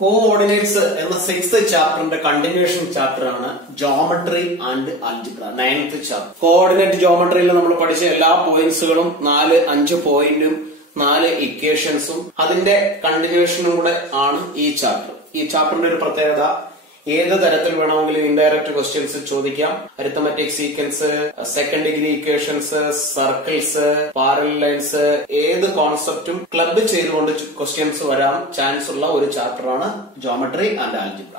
Coordinates എന്ന 6th ചാപ്റ്ററിന്റെ continuation chapter ആണ് geometry and algebra. 9th chapter. Coordinate ജോമെട്രിയിൽ നമ്മൾ പഠിച്ച എല്ലാ പോയിന്റ്സുകളും 4-5 പോയിന്റും 4 ഇക്വേഷൻസും അതിന്റെ കണ്ടിന്യൂഷനും കൂടെ ആണ് ഈ ചാപ്റ്റർ. ഈ ചാപ്റ്ററിന്റെ ഒരു പ്രത്യേകത, ഏത് തരത്തിൽ വേണമെങ്കിലും ഇൻഡയറക്റ്റ് ക്വസ്റ്റ്യൻസ് ചോദിക്കാം. Arithmetic sequence, second degree equations, circles, parallel lines, ഏത് കോൺസെപ്റ്റും ക്ലബ് ചെയ്തുകൊണ്ട് ക്വസ്റ്റ്യൻസ് വരാൻ ചാൻസ് ഉള്ള ഒരു ചാപ്റ്ററാണ് ജോമെട്രി ആൻഡ് ആൽജിബ്ര.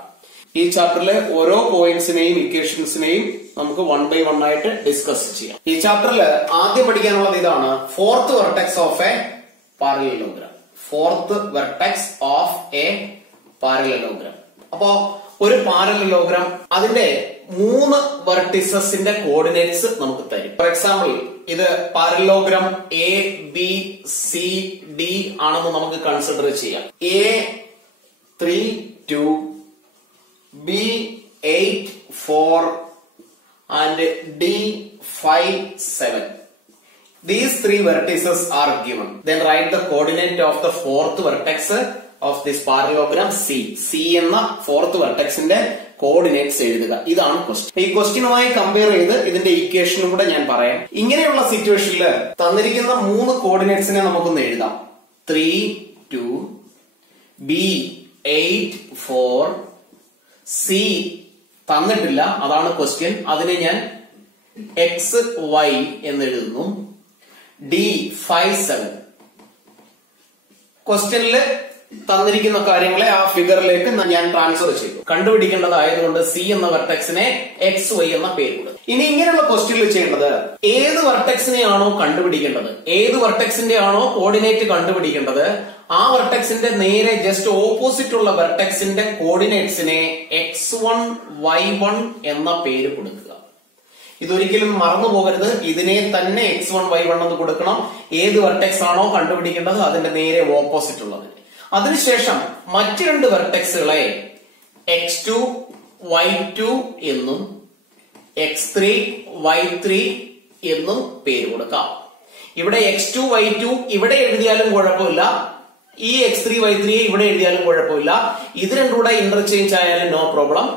ഈ ചാപ്റ്ററിലെ ഓരോ പോയിന്റ്സിനെയും ഇക്വേഷൻസിനെയും നമുക്ക് 1 by 1 ആയിട്ട് ഡിസ്കസ് ചെയ്യാം. ഈ ചാപ്റ്ററിൽ ആദ്യം പഠിക്കാനുള്ളത് ഇതാണ്, fourth vertex of A parallelogram. Fourth vertex of A parallelogram. അപ്പോ ഒരു പാരലലോഗ്രാം അതിന്റെ 3 വെർട്ടിസസിന്റെ കോർഡിനേറ്റ്സ് നമുക്ക് തരും. ഫോർ എക്സാമ്പിൾ, ഇത് parallelogram A B C D ആണെന്ന് നമുക്ക് കൺസിഡർ ചെയ്യാം. A 3 2 B 8 4 and D 5 7. These 3 vertices are given. Then write the coordinate of the fourth vertex of this parallelogram C. C എന്ന fourth vertexന്റെ coordinates എഴുതുക. ഇതാണ് question. ഈ ക്വസ്റ്റ്യനുമായി compare ചെയ്ത് ഇതിന്റെ ഇക്വേഷനും കൂടെ ഞാൻ പറയാം. ഇങ്ങനെയുള്ള സിറ്റുവേഷനിൽ തന്നിരിക്കുന്ന 3 കോർഡിനേറ്റ്സിനെ നമുക്കൊന്ന് എഴുതാം. 3 2 B 8 4 സി തന്നിട്ടില്ല, അതാണ് ക്വസ്റ്റ്യൻ. അതിനെ ഞാൻ എക്സ് വൈ എന്ന് എഴുതുന്നു. ഡി 5 7. ക്വസ്റ്റ്യനില് തന്നിരിക്കുന്ന കാര്യങ്ങളെ ആ ഫിഗറിലേക്ക് ഞാൻ ട്രാൻസ്ഫർ ചെയ്തു. കണ്ടുപിടിക്കേണ്ടതായതുകൊണ്ട് സി എന്ന വെർട്ടെക്സിനെ എക്സ് വൈ എന്ന പേര് കൊടുത്തു. ഇനി ഇങ്ങനെയുള്ള ക്വസ്റ്റ്യനിൽ ചെയ്യേണ്ടത്, ഏത് വെർട്ടെക്സിനെയാണോ കണ്ടുപിടിക്കേണ്ടത്, ഏത് വെർട്ടെക്സിന്റെ ആണോ കോർഡിനേറ്റ് കണ്ടുപിടിക്കേണ്ടത്, ആ വെർട്ടെക്സിന്റെ നേരെ ജസ്റ്റ് ഓപ്പോസിറ്റ് ഉള്ള വെർട്ടെക്സിന്റെ കോർഡിനേറ്റ്സിനെ x1 y1 എന്ന പേര് കൊടുക്കുക. ഇതൊരിക്കലും മറന്നു പോകരുത്. ഇതിനെ തന്നെ x1 y1 എന്ന് കൊടുക്കണം. ഏത് വെർട്ടെക്സ് ആണോ കണ്ടുപിടിക്കേണ്ടത് അതിന്റെ നേരെ ഓപ്പോസിറ്റ് ഉള്ളതിന്. അതിനുശേഷം മറ്റു 2 വെർട്ടെക്സുകളെ x2 y2 എന്നും x3 y3 എന്നും പേര് കൊടുക്കാം. ഇവിടെ x2 y2 ഇവിടെ എഴുതിയാലും കുഴപ്പമില്ല, ഈ x3 y3 ഇവിടെ എഴുതിയാലും കുഴപ്പമില്ല. ഇത് രണ്ടും കൂടെ ഇന്റർചേഞ്ച് ആയാലും നോ പ്രോബ്ലം.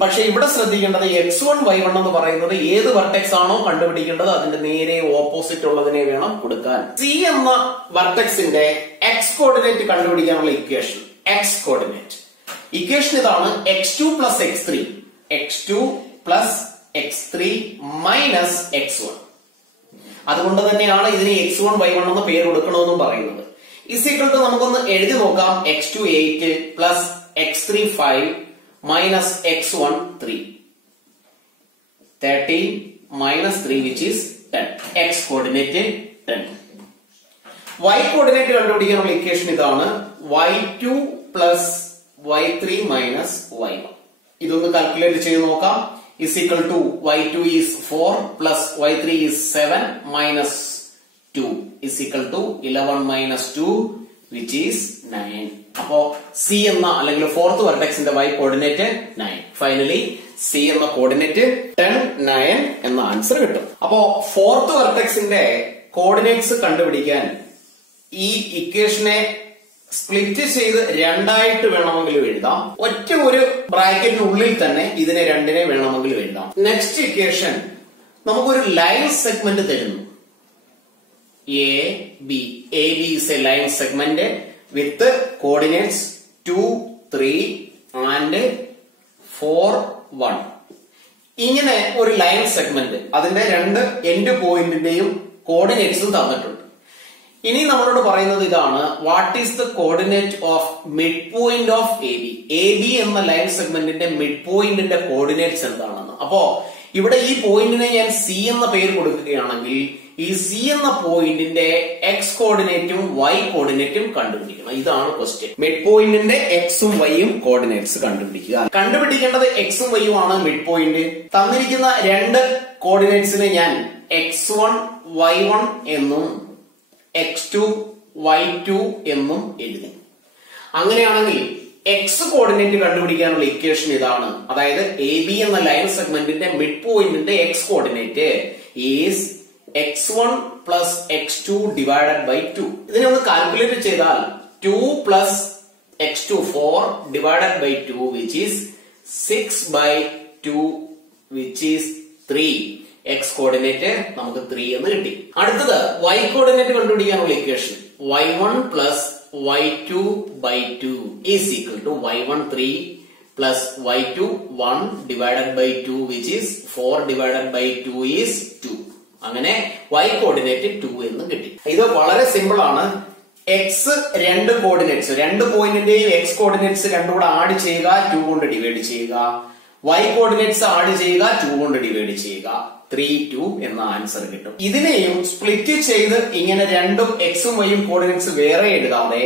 പക്ഷെ ഇവിടെ ശ്രദ്ധിക്കേണ്ടത് x1 y1 എന്ന് പറയുന്നത് ഏത് വെർട്ടെക്സ് ആണോ കണ്ടുപിടിക്കേണ്ടത് അതിന്റെ നേരെ ഓപ്പോസിറ്റ് ഉള്ളതിനെ വേണം കൊടുക്കാൻ. സി എന്ന വെർട്ടെക്സിന്റെ എക്സ് കോർഡിനേറ്റ് കണ്ടുപിടിക്കാനുള്ള ഇക്വേഷൻ, എക്സ് കോർഡിനേറ്റ് ഇക്വേഷൻ ഇതാണ്, x2 plus x3 x2 plus x3 minus x1. അതുകൊണ്ട് തന്നെയാണ് ഇതിന് x1 y1 എന്ന പേര് കൊടുക്കണമെന്നും പറയുന്നത്. ഈക്വൽ ടു നമുക്കൊന്ന് എഴുതി നോക്കാം. x2 8 plus x3 5 minus x1 3. 13 minus 3 which is 10. X coordinate 10. Y coordinate കണ്ടുപിടിക്കാനുള്ള ഇക്വേഷൻ ഇതാണ്, y2 plus y3 minus y1. ഇതൊന്ന് കാൽക്കുലേറ്റ് ചെയ്ത് നോക്കാം. is equal to y2 is 4 plus y3 is 7 minus 2 is equal to 11 minus 2 which is 9. അപ്പോ C എന്ന അല്ലെങ്കിൽ fourth വെർട്ടെക്സിന്റെ y coordinate 9. Finally C എന്ന കോർഡിനേറ്റ് 10 9 എന്ന ആൻസർ കിട്ടും. അപ്പോ ഫോർത്ത് വെർട്ടെക്സിന്റെ കോർഡിനേറ്റ്സ് കണ്ടുപിടിക്കാൻ ഈ ഇക്വേഷനെ സ്പ്ലിറ്റ് ചെയ്ത് 2 ആയിട്ട് വേണമെങ്കിലും എഴുതാം. ഒറ്റ ഒരു ബ്രാക്കറ്റിനുള്ളിൽ തന്നെ ഇതിനെ 2 വേണമെങ്കിലും എഴുതാം. നെക്സ്റ്റ് ഇക്വേഷൻ നമുക്കൊരു ലൈൻ സെഗ്മെന്റ് തരുന്നു. A B is a line segment with coordinates 2 3 and 4 1. ഇങ്ങനെ ഒരു ലൈൻ സെഗ്മെന്റ് അതിന്റെ 2 എൻഡ് പോയിന്റിന്റെയും കോർഡിനേറ്റ്സും തന്നിട്ടുണ്ട്. ഇനി നമ്മളോട് പറയുന്നത് ഇതാണ്, what is the coordinate of mid point of A B എന്ന ലൈൻ സെഗ്മെന്റിന്റെ മിഡ് പോയിന്റിന്റെ കോർഡിനേറ്റ്സ് എന്താണെന്ന്. അപ്പോ ഇവിടെ ഈ പോയിന്റിനെ ഞാൻ സി എന്ന പേര് കൊടുക്കുകയാണെങ്കിൽ ഈ സി എന്ന പോയിന്റിന്റെ എക്സ് കോർഡിനേറ്റും വൈ കോർഡിനേറ്റും കണ്ടുപിടിക്കണം. ഇതാണ് ക്വസ്റ്റ്യൻ. മിഡ് പോയിന്റിന്റെ എക്സും വൈയും കോർഡിനേറ്റ്സ് കണ്ടുപിടിക്കുക. കണ്ടുപിടിക്കേണ്ടത് എക്സും വൈയും ആണ് മിഡ് പോയിന്റ്. തന്നിരിക്കുന്ന 2 കോർഡിനേറ്റ്സിനെ ഞാൻ x1 y1 എന്നും x2 y2 എന്നും എഴുതി. അങ്ങനെയാണെങ്കിൽ എക്സ് കോർഡിനേറ്റ് കണ്ടുപിടിക്കാനുള്ള ഇക്വേഷൻ ഇതാണ്. അതായത് എ ബി എന്ന ലൈൻ സെഗ്മെന്റിന്റെ മിഡ് പോയിന്റിന്റെ X coordinate is x1 plus x2 divided by 2. ഇതിനെ ഒന്ന് കാൽക്കുലേറ്റ് ചെയ്താൽ 2 plus x2 4 divided by 2 which is 6 by 2 which is 3. x coordinate നമുക്ക് 3 എന്ന് കിട്ടി. അടുത്തത് y കോർഡിനേറ്റ് കണ്ടുപിടിക്കാനുള്ള equation y1 plus y2 by 2 is equal to y1 3 plus y2 1 divided by 2 which is 4 divided by 2 is 2. അങ്ങനെ y coordinate 2 എന്ന് കിട്ടി. ഇത് വളരെ സിമ്പിൾ ആണ്. x രണ്ട് കോർഡിനേറ്റ്സ്, രണ്ട് പോയിന്റിന്റെയും x കോർഡിനേറ്റ്സ് രണ്ടും കൂടെ ആഡ് ചെയ്യുക, 2 കൊണ്ട് ഡിവൈഡ് ചെയ്യുക. y കോർഡിനേറ്റ്സ് ആഡ് ചെയ്യുക, 2 കൊണ്ട് ഡിവൈഡ് ചെയ്യുക. 3 2 എന്ന ആൻസർ കിട്ടും. ഇതിനെയും സ്പ്ലിറ്റ് ചെയ്ത് ഇങ്ങനെ രണ്ടും എക്സും വൈയും കോർഡിനേറ്റ്സ് വേറെ എഴുതാതെ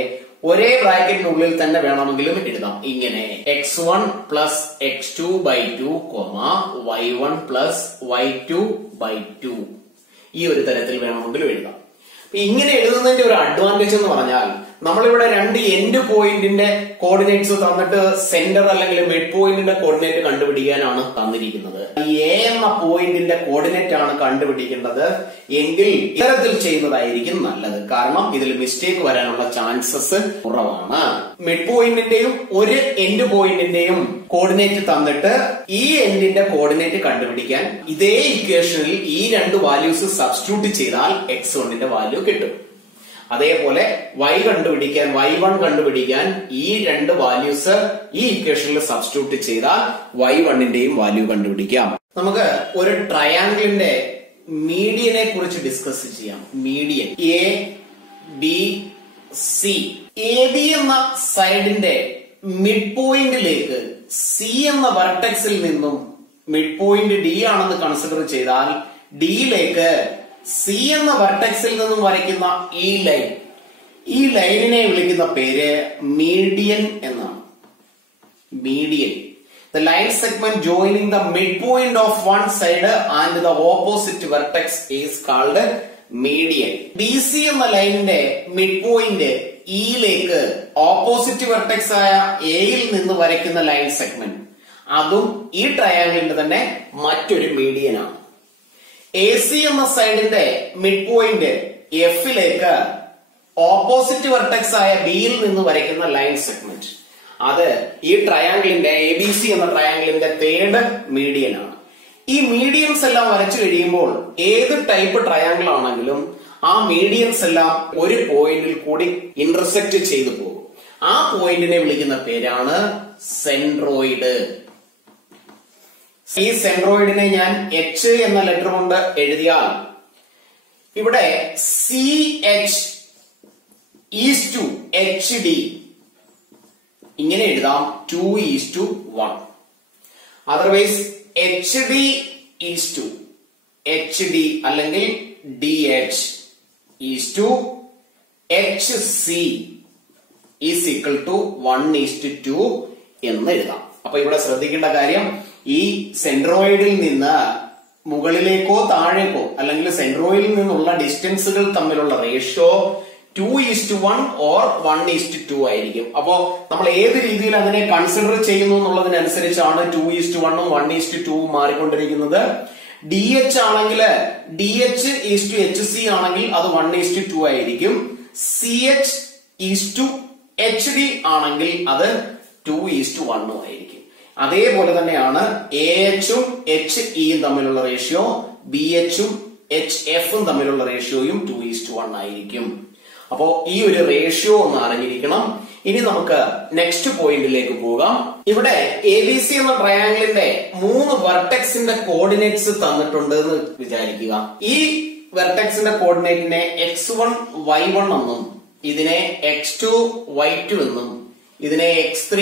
ഒരേ ബ്രാക്കറ്റിനുള്ളിൽ തന്നെ വേണമെങ്കിലും എഴുതാം. ഇങ്ങനെ x1 plus x2 by 2, y1 plus y2 by 2 ഈ ഒരു തരത്തിൽ വേണമെങ്കിലും എഴുതാം. ഇങ്ങനെ എഴുതുന്നതിന്റെ ഒരു അഡ്വാൻറ്റേജ് എന്ന് പറഞ്ഞാൽ നമ്മളിവിടെ രണ്ട് എൻഡ് പോയിന്റിന്റെ കോർഡിനേറ്റ്സ് തന്നിട്ട് സെന്റർ അല്ലെങ്കിൽ മിഡ് പോയിന്റിന്റെ കോർഡിനേറ്റ് കണ്ടുപിടിക്കാനാണ് തന്നിരിക്കുന്നത്. ഈ എ എന്ന പോയിന്റിന്റെ കോർഡിനേറ്റ് ആണ് കണ്ടുപിടിക്കേണ്ടത് എങ്കിൽ ഇത്തരത്തിൽ ചെയ്യുന്നതായിരിക്കും നല്ലത്. കാരണം ഇതിൽ മിസ്റ്റേക്ക് വരാനുള്ള ചാൻസസ് കുറവാണ്. മിഡ് പോയിന്റിന്റെയും ഒരു എൻഡ് പോയിന്റിന്റെയും കോർഡിനേറ്റ് തന്നിട്ട് ഈ എൻഡിന്റെ കോർഡിനേറ്റ് കണ്ടുപിടിക്കാൻ ഇതേ ഇക്വേഷനിൽ ഈ രണ്ട് വാല്യൂസ് സബ്സ്റ്റിറ്റ്യൂട്ട് ചെയ്താൽ x1ന്റെ വാല്യൂ കിട്ടും. അതേപോലെ y കണ്ടുപിടിക്കാൻ y1 കണ്ടുപിടിക്കാൻ ഈ രണ്ട് വാല്യൂസ് ഈ ഇക്വേഷനിൽ സബ്സ്റ്റിറ്റ്യൂട്ട് ചെയ്താൽ y1ന്റെയും വാല്യൂ കണ്ടുപിടിക്കാം. നമുക്ക് ഒരു ട്രയാംഗിളിന്റെ മീഡിയനെ കുറിച്ച് ഡിസ്കസ് ചെയ്യാം. Median A B C. A B എന്ന സൈഡിന്റെ മിഡ് പോയിന്റിലേക്ക് സി എന്ന വെർട്ടെക്സിൽ നിന്നും മിഡ് പോയിന്റ് ഡി ആണെന്ന് കൺസിഡർ ചെയ്താൽ ഡിയിലേക്ക് സി എന്ന വെർട്ടെക്സിൽ നിന്നും വരയ്ക്കുന്ന ഈ ലൈനിനെ വിളിക്കുന്ന പേര് മീഡിയൻ എന്നാണ്. Median, the line segment joining the midpoint of one side and the opposite vertex is called median. BC എന്ന ലൈനിന്റെ മിഡ് പോയിന്റ് ഇയിലേക്ക് ഓപ്പോസിറ്റ് വെർട്ടെക്സ് ആയ എയിൽ നിന്ന് വരയ്ക്കുന്ന ലൈൻ സെഗ്മെന്റ്, അതും ഈ ട്രയാംഗിളിന്റെ തന്നെ മറ്റൊരു മീഡിയൻ ആണ്. എ സി എന്ന സൈഡിന്റെ മിഡ് പോയിന്റ് എഫിലേക്ക് ഓപ്പോസിറ്റ് വെർട്ടെക്സ് ആയ ബിയിൽ നിന്ന് വരയ്ക്കുന്ന ലൈൻ സെഗ്മെന്റ്, അത് ഈ ട്രയാംഗിളിന്റെ എ ബി സി എന്ന ട്രയാംഗിളിന്റെ തേർഡ് മീഡിയൻ ആണ്. ഈ മീഡിയൻസ് എല്ലാം വരച്ചു കഴിയുമ്പോൾ ഏത് ടൈപ്പ് ട്രയാംഗിൾ ആണെങ്കിലും ആ മീഡിയൻസ് എല്ലാം ഒരു പോയിന്റിൽ കൂടി ഇന്റർസെക്ട് ചെയ്തു പോകും. ആ പോയിന്റിനെ വിളിക്കുന്ന പേരാണ് സെൻട്രോയിഡ്. ഈ സെൻട്രോയിഡിനെ ഞാൻ എച്ച് എന്ന ലെറ്റർ കൊണ്ട് എഴുതിയാൽ ഇവിടെ C H is to H D ഇങ്ങനെ എഴുതാം, 2:1. Otherwise H D is to H D അല്ലെങ്കിൽ D H is to H C is equal to 1:2 എന്ന് എഴുതാം. അപ്പൊ ഇവിടെ ശ്രദ്ധിക്കേണ്ട കാര്യം, ഈ സെൻട്രോയിഡിൽ നിന്ന് മുകളിലേക്കോ താഴേക്കോ അല്ലെങ്കിൽ സെൻട്രോയിഡിൽ നിന്നുള്ള ഡിസ്റ്റൻസുകൾ തമ്മിലുള്ള റേഷ്യോ 2:1 or 1:2 ആയിരിക്കും. അപ്പോ നമ്മൾ ഏത് രീതിയിൽ അതിനെ കൺസിഡർ ചെയ്യുന്നു എന്നുള്ളതിനനുസരിച്ചാണ് 2:1 1:2 മാറിക്കൊണ്ടിരിക്കുന്നത്. ഡി എച്ച് ആണെങ്കിൽ DH is to H C ആണെങ്കിൽ അത് 1:2 ആയിരിക്കും. CH ഈസ് ടു HD ആണെങ്കിൽ അത് 2:1 ആയിരിക്കും. അതേപോലെ തന്നെയാണ് AH ഉം HE തമ്മിലുള്ള റേഷ്യോ, BH ഉം HF ഉം തമ്മിലുള്ള റേഷ്യോയും 2:1 ആയിരിക്കും. അപ്പോ ഈ ഒരു റേഷ്യോ ഒന്ന് അറിഞ്ഞിരിക്കണം. ഇനി നമുക്ക് നെക്സ്റ്റ് പോയിന്റിലേക്ക് പോകാം. ഇവിടെ ABC എന്ന ട്രയാംഗിളിന്റെ 3 വെർട്ടെക്സിന്റെ കോർഡിനേറ്റ്സ് തന്നിട്ടുണ്ട് എന്ന് വിചാരിക്കുക. ഈ വെർട്ടെക്സിന്റെ കോർഡിനേറ്റിനെ x1 y1 എന്നും ഇതിനെ x2 y2 എന്നും ഇതിനെ x3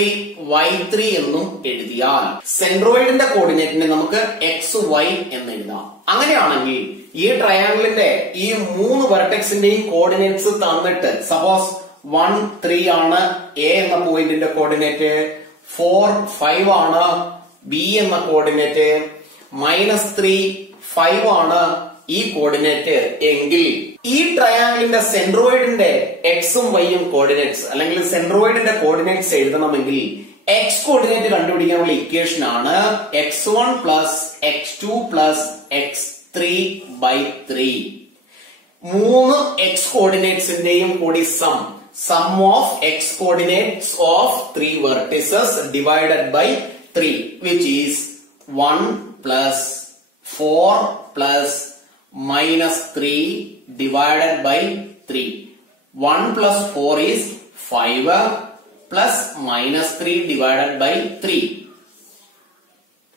y3 എന്നും എഴുതിയാൽ സെൻട്രോയിഡിന്റെ കോർഡിനേറ്റിനെ നമുക്ക് xy എന്ന് എഴുതാം. അങ്ങനെയാണെങ്കിൽ ഈ ട്രയാംഗിളിന്റെ ഈ 3 വെർട്ടെക്സിന്റെയും കോർഡിനേറ്റ്സ് തന്നിട്ട് സപ്പോസ് 1 3 ആണ് എ എന്ന പോയിന്റിന്റെ കോർഡിനേറ്റ്, 4 5 ആണ് ബി എന്ന കോർഡിനേറ്റ്, -3 5 ആണ് ഈ കോർഡിനേറ്റ് എങ്കിൽ ഈ ട്രയാംഗിളിന്റെ സെൻട്രോയിഡിന്റെ എക്സും വൈയും കോർഡിനേറ്റ്സ് അല്ലെങ്കിൽ സെൻട്രോയിഡിന്റെ കോർഡിനേറ്റ്സ് എഴുതണമെങ്കിൽ എക്സ് കോർഡിനേറ്റ് കണ്ടുപിടിക്കാനുള്ള ഇക്വേഷൻ ആണ് x1 plus x2 plus x3/3. 3 X കോർഡിനേറ്റ്സിന്റെയും കൂടി some sum of x coordinates of 3 vertices divided by 3, which is 1 plus 4 plus minus 3 divided by 3. 1 plus 4 is 5 plus minus 3 divided by 3.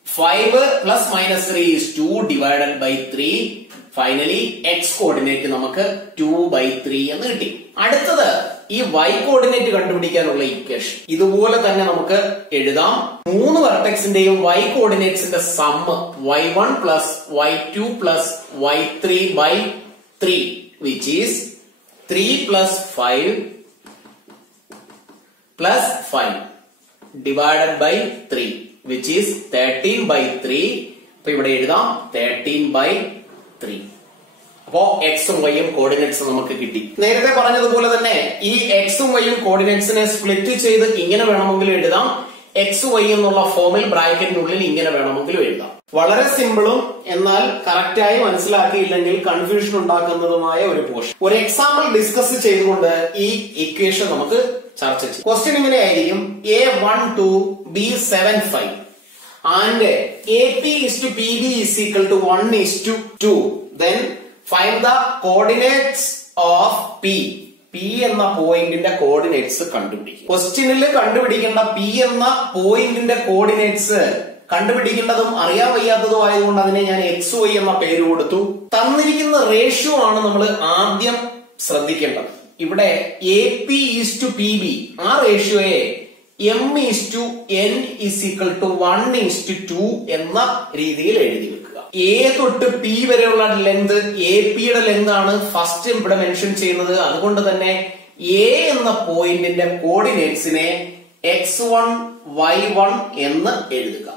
5 plus minus 3 is 2 divided by 3. Finally, x coordinate നമുക്ക് 2/3 എന്ന് കിട്ടി. അടുത്തത് ഈ y coordinate കണ്ടുപിടിക്കാനുള്ള equation ഇതുപോലെ തന്നെ നമുക്ക് എഴുതാം. 3 വെർട്ടെക്സിന്റെയും y കോർഡിനേറ്റ്സിന്റെ sum y1 plus y2 plus y3/3, which is 3 plus 5 plus 5 divided by 3, which is 13/3. അപ്പൊ ഇവിടെ എഴുതാം 13/3. അപ്പോ എക്സും വൈയും കോർഡിനേറ്റ്സ് നമുക്ക് കിട്ടി. നേരത്തെ പറഞ്ഞതുപോലെ തന്നെ ഈ എക്സും വൈയും കോർഡിനേറ്റ്സിനെ സ്പ്ലിറ്റ് ചെയ്ത് ഇങ്ങനെ വേണമെങ്കിലും എഴുതാം. എക്സ് വൈ എന്നുള്ള ഫോമിൽ ബ്രാക്കറ്റിനുള്ളിൽ ഇങ്ങനെ വേണമെങ്കിലും എഴുതാം. വളരെ സിമ്പിളും എന്നാൽ കറക്റ്റായി മനസ്സിലാക്കിയില്ലെങ്കിൽ കൺഫ്യൂഷൻ ഉണ്ടാക്കുന്നതുമായ ഒരു പോർഷൻ. ഒരു എക്സാമ്പിൾ ഡിസ്കസ് ചെയ്തുകൊണ്ട് ഈ ഇക്വേഷൻ നമുക്ക് ചർച്ച ചെയ്യാം. ക്വസ്റ്റ്യൻ ഇങ്ങനെയായിരിക്കും: A12 B75 and AP is to PB is equal to 1:2. Then find the coordinates of P. P എന്ന പോയിന്റിന്റെ കോർഡിനേറ്റ്സ് കണ്ടുപിടിക്കും. ക്വസ്റ്റ്യനിൽ കണ്ടുപിടിക്കേണ്ട P എന്ന പോയിന്റിന്റെ കോർഡിനേറ്റ്സ് കണ്ടുപിടിക്കേണ്ടതും അറിയാൻ വയ്യാത്തതും ആയതുകൊണ്ട് അതിനെ ഞാൻ എക്സ് വൈ എന്ന പേര് കൊടുത്തു. തന്നിരിക്കുന്ന റേഷ്യോ ആണ് നമ്മൾ ആദ്യം ശ്രദ്ധിക്കേണ്ടത്. ഇവിടെ A P is to P B, ആ റേഷ്യോയെ m/n is equal to 1:2 എന്ന രീതിയിൽ എഴുതി വെക്കുക. എ തൊട്ട് പി വരെയുള്ള ലെങ്ത് എ പിയുടെ ലെങ്ത് ആണ് ഫസ്റ്റ് ഇവിടെ മെൻഷൻ ചെയ്യുന്നത്. അതുകൊണ്ട് തന്നെ എ എന്ന പോയിന്റിന്റെ കോർഡിനേറ്റ്സിനെ x1 y1 എന്ന് എഴുതുക.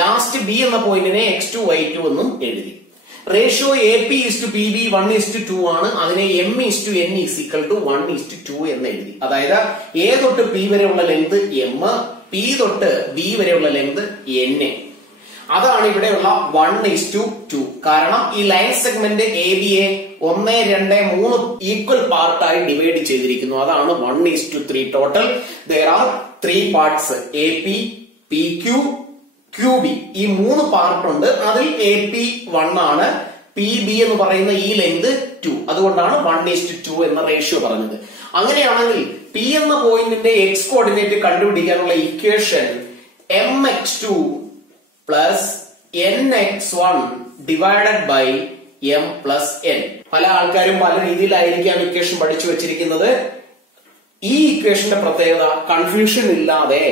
ലാസ്റ്റ് ബി എന്ന പോയിന്റിനെ x2 y2 എന്നും എഴുതി. Ratio A P is to P B 1:2 ആണ്. അതിനെ m/n is equal to 1:2 എന്ന് എഴുതി. അതായത് എ തൊട്ട് പി വരെയുള്ള ലെങ്ത് m, പി തൊട്ട് ബി വരെയുള്ള ലെങ്ത് n. അതാണ് ഇവിടെയുള്ള 1:2. കാരണം ഈ line segment A B A 1, 2, 3 equal പാർട്ടായി ഡിവൈഡ് ചെയ്തിരിക്കുന്നു. അതാണ് 1:3 total. there are 3 parts: A P, P Q, Q B. ഈ 3 പാർട്ട് ഉണ്ട്. അതിൽ എ പി 1 ആണ്, പി ബി എന്ന് പറയുന്ന ഈ ലെങ്ത് 2. അതുകൊണ്ടാണ് 1:2 എന്ന റേഷ്യോ പറഞ്ഞത്. അങ്ങനെയാണെങ്കിൽ പി എന്ന പോയിന്റിന്റെ എക്സ് കോർഡിനേറ്റ് കണ്ടുപിടിക്കാനുള്ള equation mx2 plus nx1 divided by m plus n. പല ആൾക്കാരും പല രീതിയിലായിരിക്കാം ഇക്വേഷൻ പഠിച്ചു വെച്ചിരിക്കുന്നത്. ഈ ഇക്വേഷന്റെ പ്രത്യേകത കൺഫ്യൂഷൻ ഇല്ലാതെ